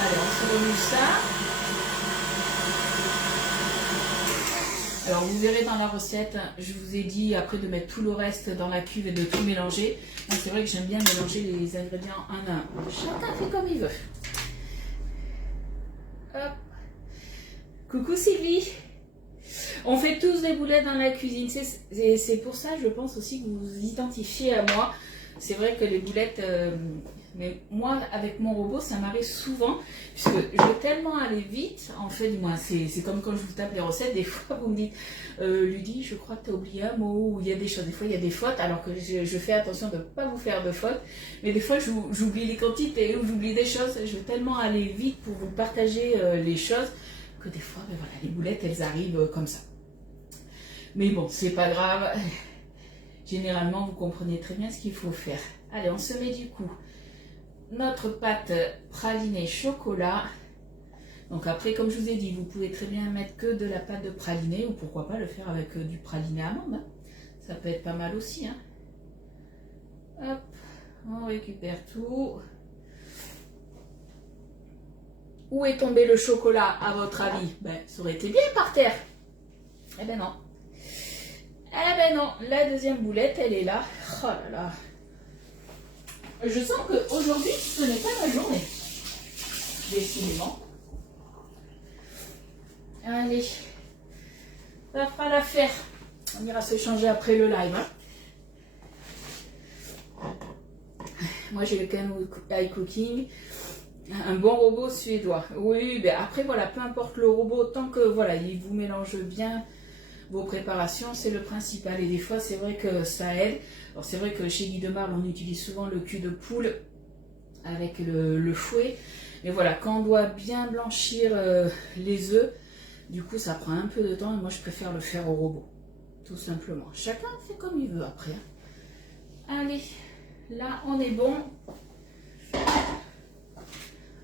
Allez, on se remue ça. Alors vous verrez dans la recette, je vous ai dit après de mettre tout le reste dans la cuve et de tout mélanger. C'est vrai que j'aime bien mélanger les ingrédients un à un. Chacun fait comme il veut. Hop. Coucou Sylvie. On fait tous des boulettes dans la cuisine. C'est pour ça, je pense aussi que vous vous identifiez à moi. C'est vrai que les boulettes... mais moi, avec mon robot, ça m'arrive souvent, puisque je veux tellement aller vite, en fait, du moins, c'est comme quand je vous tape les recettes, des fois, vous me dites, Ludie, je crois que tu as oublié un mot, ou il y a des choses, des fois, il y a des fautes, alors que je fais attention de ne pas vous faire de fautes, mais des fois, j'oublie les quantités, ou j'oublie des choses, je veux tellement aller vite pour vous partager les choses, que des fois, ben voilà, les boulettes, elles arrivent comme ça. Mais bon, c'est pas grave, généralement, vous comprenez très bien ce qu'il faut faire. Allez, on se met du coup notre pâte pralinée chocolat. Donc après, comme je vous ai dit, vous pouvez très bien mettre que de la pâte de praliné ou pourquoi pas le faire avec du praliné amande. Hein. Ça peut être pas mal aussi. Hein. Hop, on récupère tout. Où est tombé le chocolat à votre avis? Ben, ça aurait été bien par terre. Eh ben non. Eh ben non, la deuxième boulette, elle est là. Oh là là. Je sens qu'aujourd'hui, ce n'est pas ma journée. Décidément. Allez. Ça fera l'affaire. On ira se changer après le live. Hein. Moi, j'ai le Camel Cooking. Un bon robot suédois. Oui, ben après, voilà, peu importe le robot, tant que voilà, il vous mélange bien vos préparations, c'est le principal. Et des fois, c'est vrai que ça aide. Alors, c'est vrai que chez Guy de Marle, on utilise souvent le cul de poule avec le fouet. Mais voilà, quand on doit bien blanchir les œufs, du coup, ça prend un peu de temps. Et moi, je préfère le faire au robot. Tout simplement. Chacun fait comme il veut après. Hein. Allez, là, on est bon.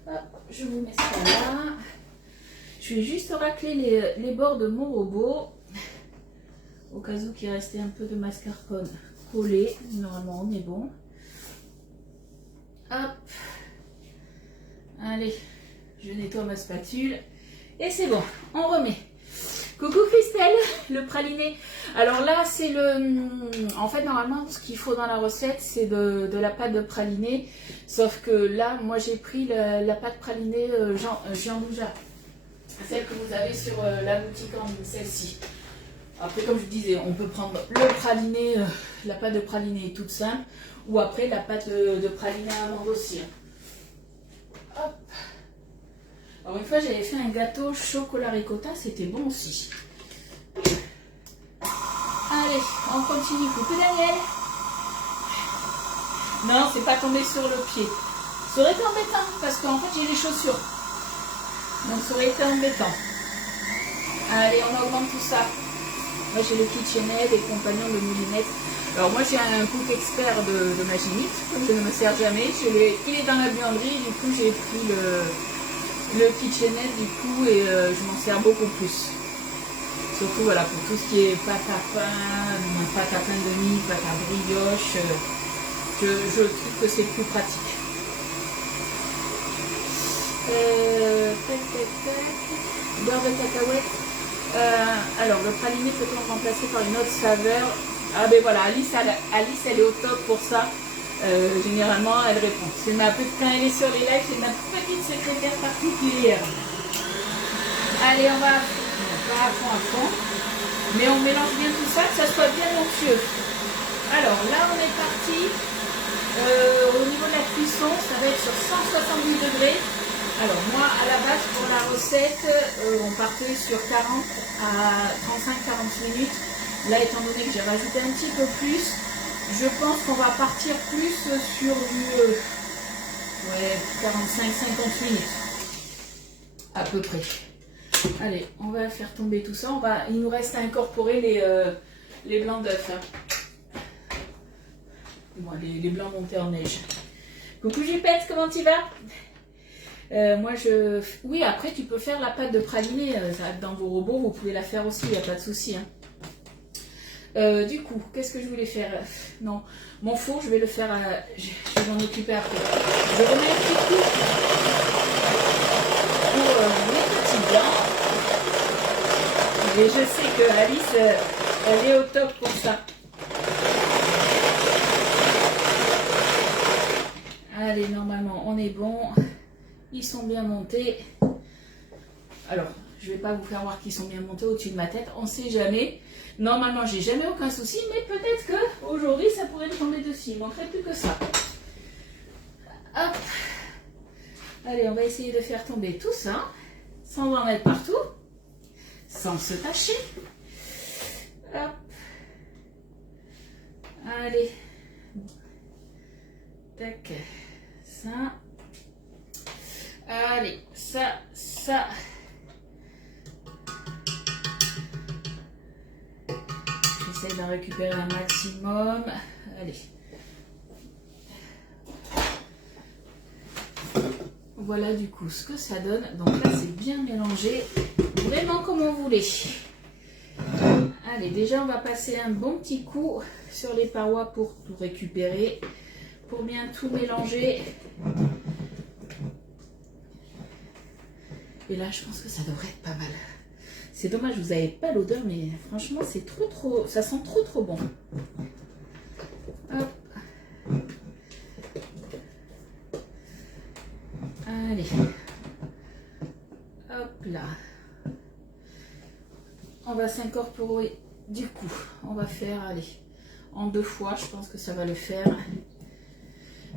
Hop, je vous mets ça là. Je vais juste racler les bords de mon robot. Au cas où il restait un peu de mascarpone collé. Normalement, on est bon. Hop. Allez, je nettoie ma spatule. Et c'est bon, on remet. Coucou Christelle, le praliné. Alors là, c'est le... En fait, normalement, ce qu'il faut dans la recette, c'est de la pâte de praliné. Sauf que là, moi, j'ai pris la pâte pralinée Jean Louja. Celle que vous avez sur la boutique en ligne, celle-ci. Après, comme je disais, on peut prendre le praliné, la pâte de praliné toute simple. Ou après, la pâte de praliné à amande aussi. Hop. Alors une fois j'avais fait un gâteau chocolat ricotta, c'était bon aussi. Allez, on continue. Coucou Daniel. Non, c'est pas tombé sur le pied. Ça aurait été embêtant parce qu'en fait j'ai les chaussures. Donc ça aurait été embêtant. Allez, on augmente tout ça. Moi j'ai le KitchenAid et compagnon de millimètres. Alors moi j'ai un cook expert de Magimix, comme je ne me sers jamais. Il est dans la buanderie, du coup j'ai pris le KitchenAid du coup et je m'en sers beaucoup plus. Surtout voilà pour tout ce qui est pâte à pain de mie, pâte à brioche. Je trouve que c'est plus pratique. Beurre de cacahuète. Alors le praliné peut-on remplacer par une autre saveur? Ah ben voilà, Alice elle est au top pour ça. Généralement elle répond. C'est quand elle est sur les lives, c'est ma petite secrétaire particulière. Allez, on va à fond. Mais on mélange bien tout ça, que ça soit bien onctueux. Alors là on est parti. Au niveau de la cuisson, ça va être sur 170 degrés. Alors moi, à la base, pour la recette, on partait sur 40 à 35-40 minutes. Là, étant donné que j'ai rajouté un petit peu plus, je pense qu'on va partir plus sur du 45-50 minutes. À peu près. Allez, on va faire tomber tout ça. Il nous reste à incorporer les blancs d'œufs. Bon, les blancs montés en neige. Coucou Gipette, comment tu vas? Oui, après tu peux faire la pâte de praliné dans vos robots, vous pouvez la faire aussi, il n'y a pas de souci. Hein. Du coup, qu'est-ce que je voulais faire? Non, mon four, je vais le faire, je vais m'en occuper après. Je remets un petit coup pour mes petits blancs. Et je sais que Alice, elle est au top pour ça. Allez, normalement, on est bon. Ils sont bien montés. Alors, je ne vais pas vous faire voir qu'ils sont bien montés au-dessus de ma tête. On ne sait jamais. Normalement, j'ai jamais aucun souci, mais peut-être qu'aujourd'hui, ça pourrait me tomber dessus. Il ne manquerait plus que ça. Hop. Allez, on va essayer de faire tomber tout ça, sans en mettre partout, sans se tâcher. Hop. Allez. Tac. Ça. Allez, ça. J'essaie d'en récupérer un maximum. Allez. Voilà du coup ce que ça donne. Donc là, c'est bien mélangé. Vraiment comme on voulait. Allez, déjà, on va passer un bon petit coup sur les parois pour tout récupérer. Pour bien tout mélanger. Et là, je pense que ça devrait être pas mal. C'est dommage, vous n'avez pas l'odeur, mais franchement, c'est trop, ça sent trop bon. Hop. Allez. Hop là. On va s'incorporer du coup. On va faire, allez, en 2 fois, je pense que ça va le faire.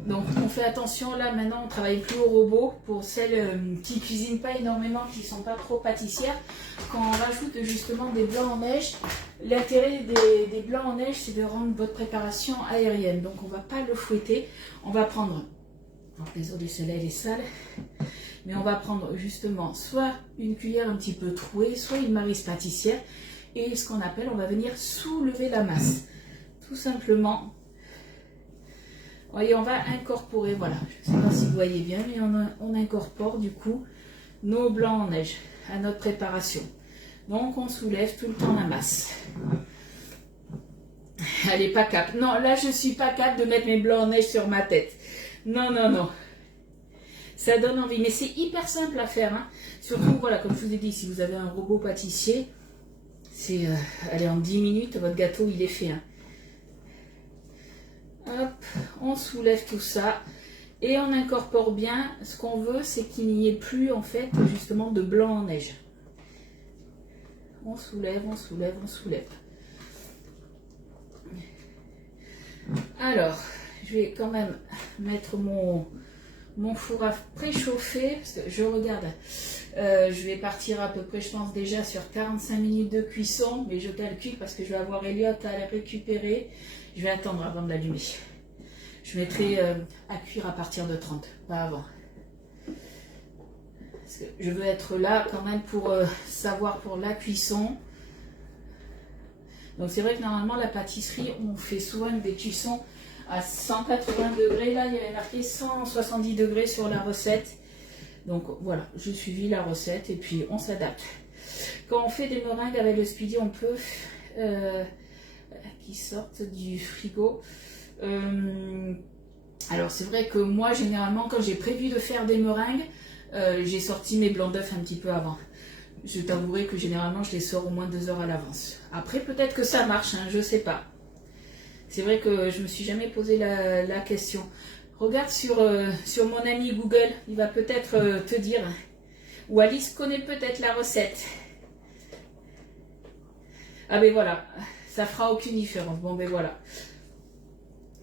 Donc on fait attention, là maintenant on ne travaille plus au robot. Pour celles qui ne cuisinent pas énormément, qui ne sont pas trop pâtissières, quand on rajoute justement des blancs en neige, l'intérêt des blancs en neige, c'est de rendre votre préparation aérienne. Donc on ne va pas le fouetter, on va prendre, désolé celle-là elle est sale, mais on va prendre justement soit une cuillère un petit peu trouée, soit une maryse pâtissière, et ce qu'on appelle, on va venir soulever la masse, tout simplement. Voyez, on va incorporer, voilà, je ne sais pas si vous voyez bien, mais on incorpore du coup nos blancs en neige à notre préparation. Donc on soulève tout le temps la masse. Elle n'est pas capable. Non, là je ne suis pas capable de mettre mes blancs en neige sur ma tête. Non, non, non. Ça donne envie, mais c'est hyper simple à faire. Hein. Surtout, voilà, comme je vous ai dit, si vous avez un robot pâtissier, c'est, allez, en 10 minutes, votre gâteau il est fait. Hein. Hop, on soulève tout ça et on incorpore bien. Ce qu'on veut, c'est qu'il n'y ait plus en fait justement de blanc en neige. On soulève, on soulève, on soulève. Alors, je vais quand même mettre mon four à préchauffer parce que je regarde. Je vais partir à peu près, je pense déjà sur 45 minutes de cuisson, mais je calcule parce que je vais avoir Elliot à la récupérer. Je vais attendre avant de l'allumer. Je mettrai à cuire à partir de 30, pas avant. Parce que je veux être là quand même pour savoir pour la cuisson. Donc c'est vrai que normalement la pâtisserie, on fait souvent des cuissons à 180 degrés. Là, il y avait marqué 170 degrés sur la recette. Donc voilà, j'ai suivi la recette et puis on s'adapte. Quand on fait des meringues avec le Speedy, on peut... qui sortent du frigo. Alors c'est vrai que moi généralement quand j'ai prévu de faire des meringues, j'ai sorti mes blancs d'œufs un petit peu avant. Je t'avouerai que généralement je les sors au moins 2 heures à l'avance. Après peut-être que ça marche, hein, je sais pas. C'est vrai que je me suis jamais posé la question. Regarde sur mon ami Google, il va peut-être te dire. Ou Alice connaît peut-être la recette. Ah ben voilà. Ça fera aucune différence. Bon ben voilà.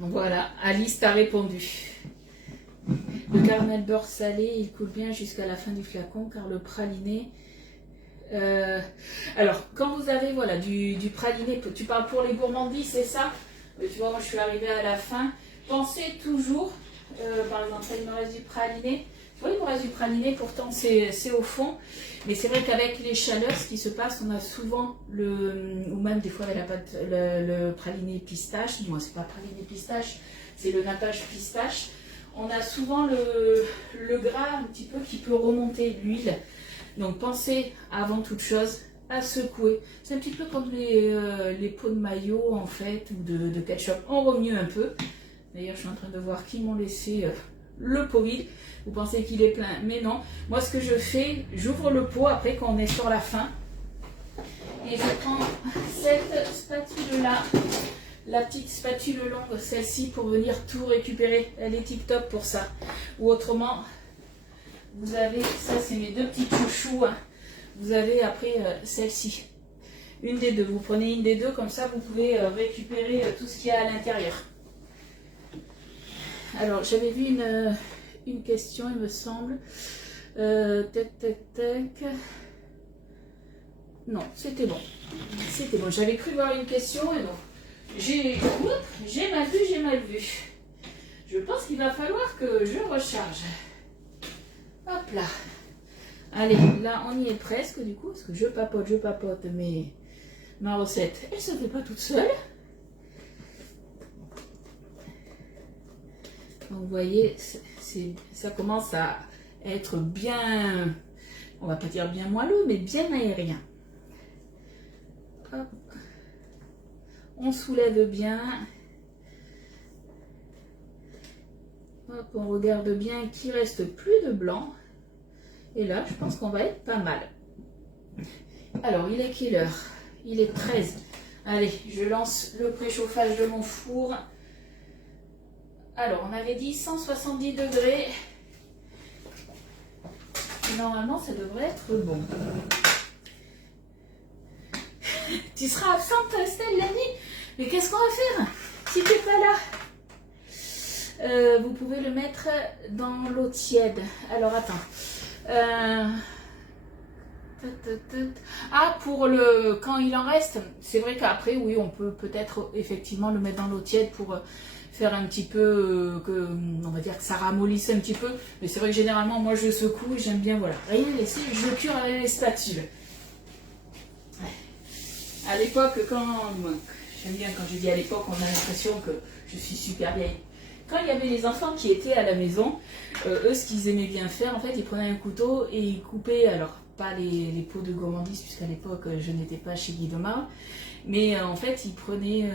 Voilà, Alice t'a répondu. Le caramel beurre salé, il coule bien jusqu'à la fin du flacon car le praliné... alors, quand vous avez voilà, du praliné, tu parles pour les gourmandises, c'est ça? Tu vois, moi je suis arrivée à la fin. Pensez toujours, par exemple, il me reste du praliné. Tu vois, il me reste du praliné, pourtant c'est au fond. Mais c'est vrai qu'avec les chaleurs, ce qui se passe, on a souvent ou même des fois avec la pâte, le praliné pistache. Du moins, c'est pas praliné pistache, c'est le nappage pistache. On a souvent le gras un petit peu qui peut remonter l'huile. Donc pensez avant toute chose à secouer. C'est un petit peu comme les pots de maillot en fait ou de ketchup. On remue un peu. D'ailleurs je suis en train de voir qui m'ont laissé le pot vide. Vous pensez qu'il est plein, mais non. Moi ce que je fais, j'ouvre le pot après quand on est sur la fin. Et je prends cette spatule là. La petite spatule longue, celle-ci pour venir tout récupérer. Elle est tip top pour ça. Ou autrement, vous avez, ça c'est mes deux petits chouchous. Hein. Vous avez après celle-ci. Une des deux. Vous prenez une des deux, comme ça vous pouvez récupérer tout ce qu'il y a à l'intérieur. Alors j'avais vu une question, il me semble. Non, c'était bon. C'était bon. J'avais cru voir une question et non. J'ai mal vu. Je pense qu'il va falloir que je recharge. Hop là. Allez, là on y est presque du coup, parce que je papote, mais ma recette, elle se fait pas toute seule. Donc vous voyez, ça commence à être bien, on va pas dire bien moelleux, mais bien aérien. Hop. On soulève bien. Hop, on regarde bien qu'il reste plus de blanc. Et là, je pense qu'on va être pas mal. Alors, il est quelle heure? Il est 13. Allez, je lance le préchauffage de mon four. Alors, on avait dit 170 degrés. Normalement, ça devrait être bon. Tu seras absente, Estelle, la nuit. Mais qu'est-ce qu'on va faire si tu n'es pas là? Vous pouvez le mettre dans l'eau tiède. Alors, attends. Ah, pour quand il en reste, c'est vrai qu'après, oui, on peut peut-être effectivement le mettre dans l'eau tiède pour faire un petit peu, on va dire que ça ramollisse un petit peu. Mais c'est vrai que généralement, moi, je secoue et j'aime bien, voilà, rien laisser, je cure avec les spatules. À l'époque, j'aime bien quand je dis à l'époque, on a l'impression que je suis super vieille. Quand il y avait les enfants qui étaient à la maison, eux, ce qu'ils aimaient bien faire, en fait, ils prenaient un couteau et ils coupaient, alors pas les pots de gourmandise, puisqu'à l'époque, je n'étais pas chez Guy Demar, mais en fait, ils prenaient,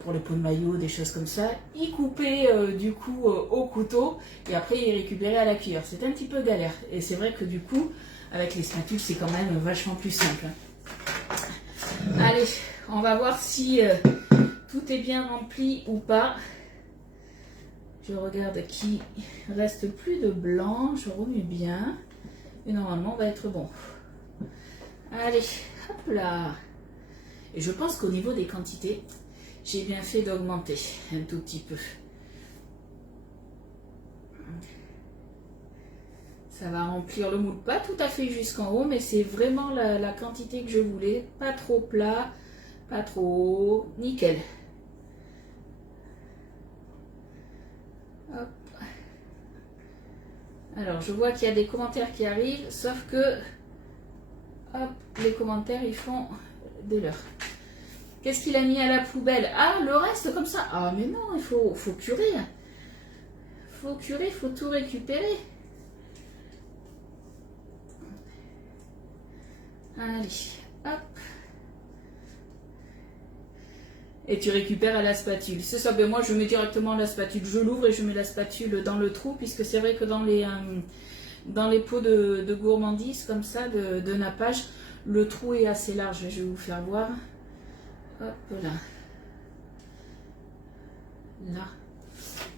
pour les pots de maillot, des choses comme ça, ils coupaient du coup au couteau et après, ils récupéraient à la cuillère. C'était un petit peu galère. Et c'est vrai que du coup, avec les spatules, c'est quand même vachement plus simple. Allez, on va voir si tout est bien rempli ou pas. Je regarde qu'il reste plus de blanc, je remue bien. Et normalement, on va être bon. Allez, hop là. Et je pense qu'au niveau des quantités, j'ai bien fait d'augmenter un tout petit peu. Ça va remplir le moule, pas tout à fait jusqu'en haut, mais c'est vraiment la quantité que je voulais. Pas trop plat, pas trop haut, nickel. Hop. Alors, je vois qu'il y a des commentaires qui arrivent, sauf que hop, les commentaires, ils font des leurs. Qu'est-ce qu'il a mis à la poubelle? Ah, le reste comme ça. Ah, mais non, il faut curer. Faut curer, il faut tout récupérer. Allez, hop. Et tu récupères à la spatule. C'est ça, ben moi je mets directement la spatule. Je l'ouvre et je mets la spatule dans le trou, puisque c'est vrai que dans les pots de gourmandise, comme ça, de nappage, le trou est assez large. Je vais vous faire voir. Hop là. Là.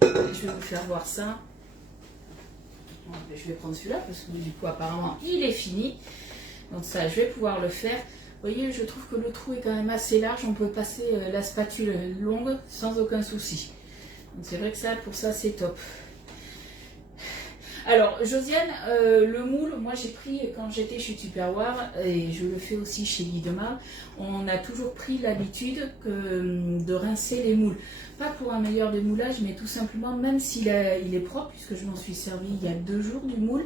Je vais vous faire voir ça. Bon, ben, je vais prendre celui-là, parce que du coup apparemment il est fini. Donc ça, je vais pouvoir le faire. Vous voyez, je trouve que le trou est quand même assez large. On peut passer la spatule longue sans aucun souci. Donc c'est vrai que ça, pour ça, c'est top. Alors, Josiane, le moule, moi j'ai pris quand j'étais chez Tupperware, et je le fais aussi chez Guy Demar, on a toujours pris l'habitude de rincer les moules. Pas pour un meilleur démoulage, mais tout simplement, même s'il est propre, puisque je m'en suis servi il y a 2 jours du moule,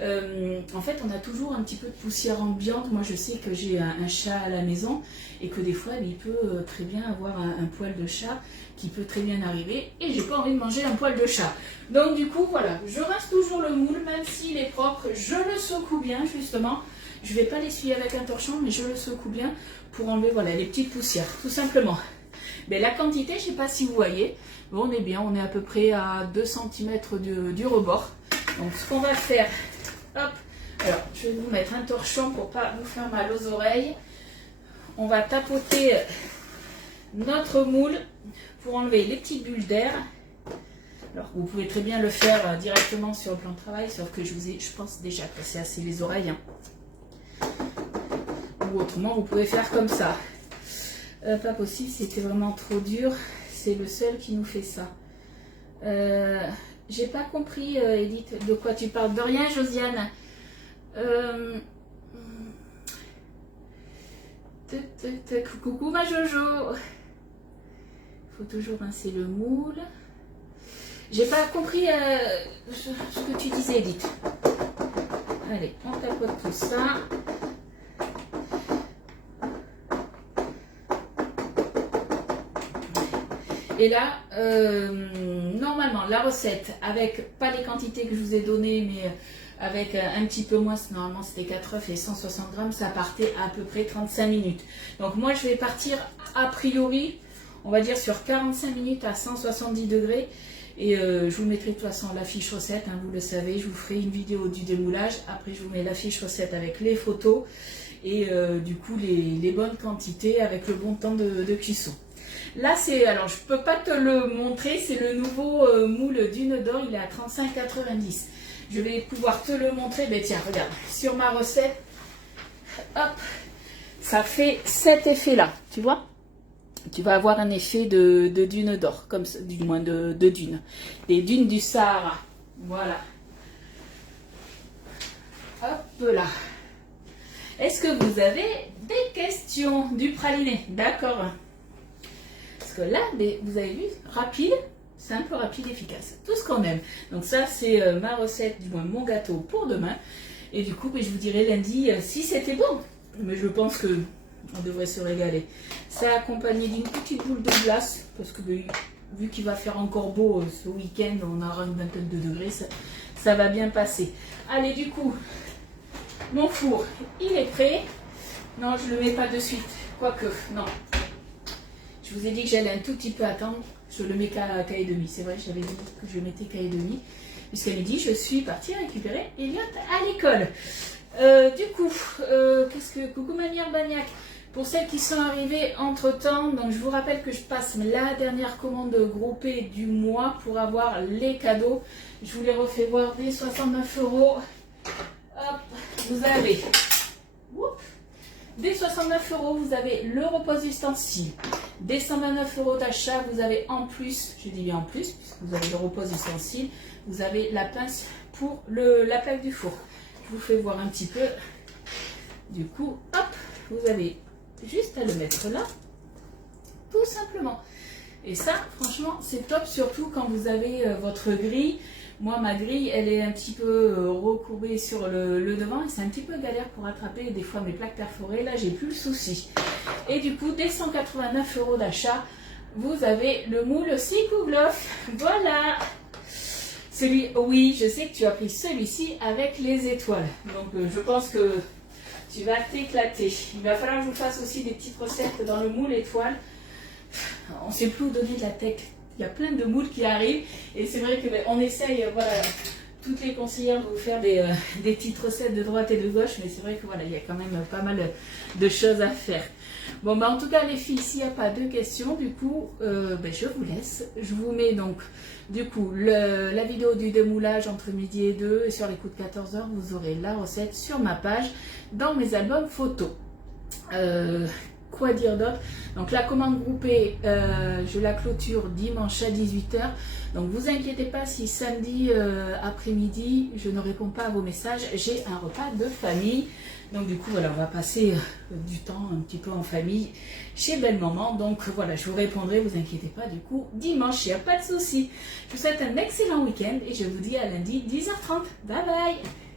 en fait on a toujours un petit peu de poussière ambiante. Moi je sais que j'ai un chat à la maison, et que des fois il peut très bien avoir un poil de chat qui peut très bien arriver, et j'ai pas envie de manger un poil de chat. Donc du coup voilà, je rince toujours le moule, même s'il est propre, je le secoue bien justement. Je vais pas l'essuyer avec un torchon, mais je le secoue bien pour enlever voilà, les petites poussières, tout simplement. Mais la quantité, je sais pas si vous voyez, bon, on est bien, on est à peu près à 2 cm du rebord. Donc ce qu'on va faire, hop, alors je vais vous mettre un torchon pour pas vous faire mal aux oreilles. On va tapoter notre moule pour enlever les petites bulles d'air. Alors vous pouvez très bien le faire directement sur le plan de travail, sauf que je vous ai, je pense, déjà cassé assez les oreilles. Hein. Ou autrement, vous pouvez faire comme ça. Pas possible, c'était vraiment trop dur. C'est le seul qui nous fait ça. J'ai pas compris, Edith, de quoi tu parles. De rien, Josiane. Coucou ma Jojo. Faut toujours rincer le moule. J'ai pas compris ce que tu disais, Edith. Allez, on tapote tout ça. Et là, normalement, la recette, avec pas les quantités que je vous ai données, mais avec un petit peu moins, normalement c'était 4 œufs et 160 grammes, ça partait à peu près 35 minutes. Donc moi, je vais partir a priori, on va dire sur 45 minutes à 170 degrés. Et je vous mettrai de toute façon la fiche recette, hein, vous le savez, je vous ferai une vidéo du démoulage. Après, je vous mets la fiche recette avec les photos et du coup les bonnes quantités avec le bon temps de cuisson. Là, c'est, alors je peux pas te le montrer, c'est le nouveau moule Dune d'Or, il est à 35,90. Je vais pouvoir te le montrer, mais tiens, regarde, sur ma recette, hop, ça fait cet effet-là, tu vois? Tu vas avoir un effet de dune d'or, comme ça, du moins de dunes. Des dunes du Sahara. Voilà. Hop là. Est-ce que vous avez des questions du praliné? D'accord. Parce que là, vous avez vu, rapide, simple, rapide, efficace. Tout ce qu'on aime. Donc ça, c'est ma recette, du moins mon gâteau pour demain. Et du coup, je vous dirai lundi si c'était bon. Mais je pense que on devrait se régaler. Ça accompagné d'une petite boule de glace, parce que vu qu'il va faire encore beau ce week-end, on aura une vingtaine de degrés, ça va bien passer. Allez, du coup, mon four, il est prêt. Non, je ne le mets pas de suite, quoique, non. Je vous ai dit que j'allais un tout petit peu attendre, je le mets qu'à et demi. C'est vrai, j'avais dit que je mettais qu'à et demi. Jusqu'à midi, je suis partie récupérer Elliot à l'école. Du coup, coucou Mamie Urbaniac. Pour celles qui sont arrivées entre temps, donc je vous rappelle que je passe la dernière commande groupée du mois pour avoir les cadeaux. Je vous les refais voir dès 69 €. Hop, vous avez, dès 69 €, vous avez le repose ustensile. Dès 129 € d'achat, vous avez en plus, je dis bien en plus, puisque vous avez le repose ustensile, vous avez la pince pour la plaque du four. Je vous fais voir un petit peu. Du coup, hop, vous avez juste à le mettre là, tout simplement. Et ça, franchement, c'est top, surtout quand vous avez votre grille. Moi, ma grille, elle est un petit peu recourbée sur le devant et c'est un petit peu galère pour attraper des fois mes plaques perforées. Là, j'ai plus le souci. Et du coup, dès 189 € d'achat, vous avez le moule Sikuglof. Voilà. Oui, je sais que tu as pris celui-ci avec les étoiles. Donc, je pense que tu vas t'éclater. Il va falloir que je vous fasse aussi des petites recettes dans le moule étoile. On ne sait plus où donner de la tech. Il y a plein de moules qui arrivent. Et c'est vrai qu'on essaye, voilà, toutes les conseillères de vous faire des petites recettes de droite et de gauche. Mais c'est vrai que voilà, il y a quand même pas mal de choses à faire. Bon, bah, en tout cas, les filles, s'il n'y a pas de questions, du coup, je vous laisse. Je vous mets donc, du coup, la vidéo du démoulage entre midi et 2. Et sur les coups de 14 h, vous aurez la recette sur ma page, dans mes albums photos. quoi dire d'autre? Donc la commande groupée, je la clôture dimanche à 18 h. Donc vous inquiétez pas si samedi après-midi je ne réponds pas à vos messages, j'ai un repas de famille. Donc du coup voilà, on va passer du temps un petit peu en famille chez belle-maman. Donc voilà, je vous répondrai, vous inquiétez pas, du coup dimanche, il n'y a pas de souci. Je vous souhaite un excellent week-end et je vous dis à lundi 10 h 30. Bye bye.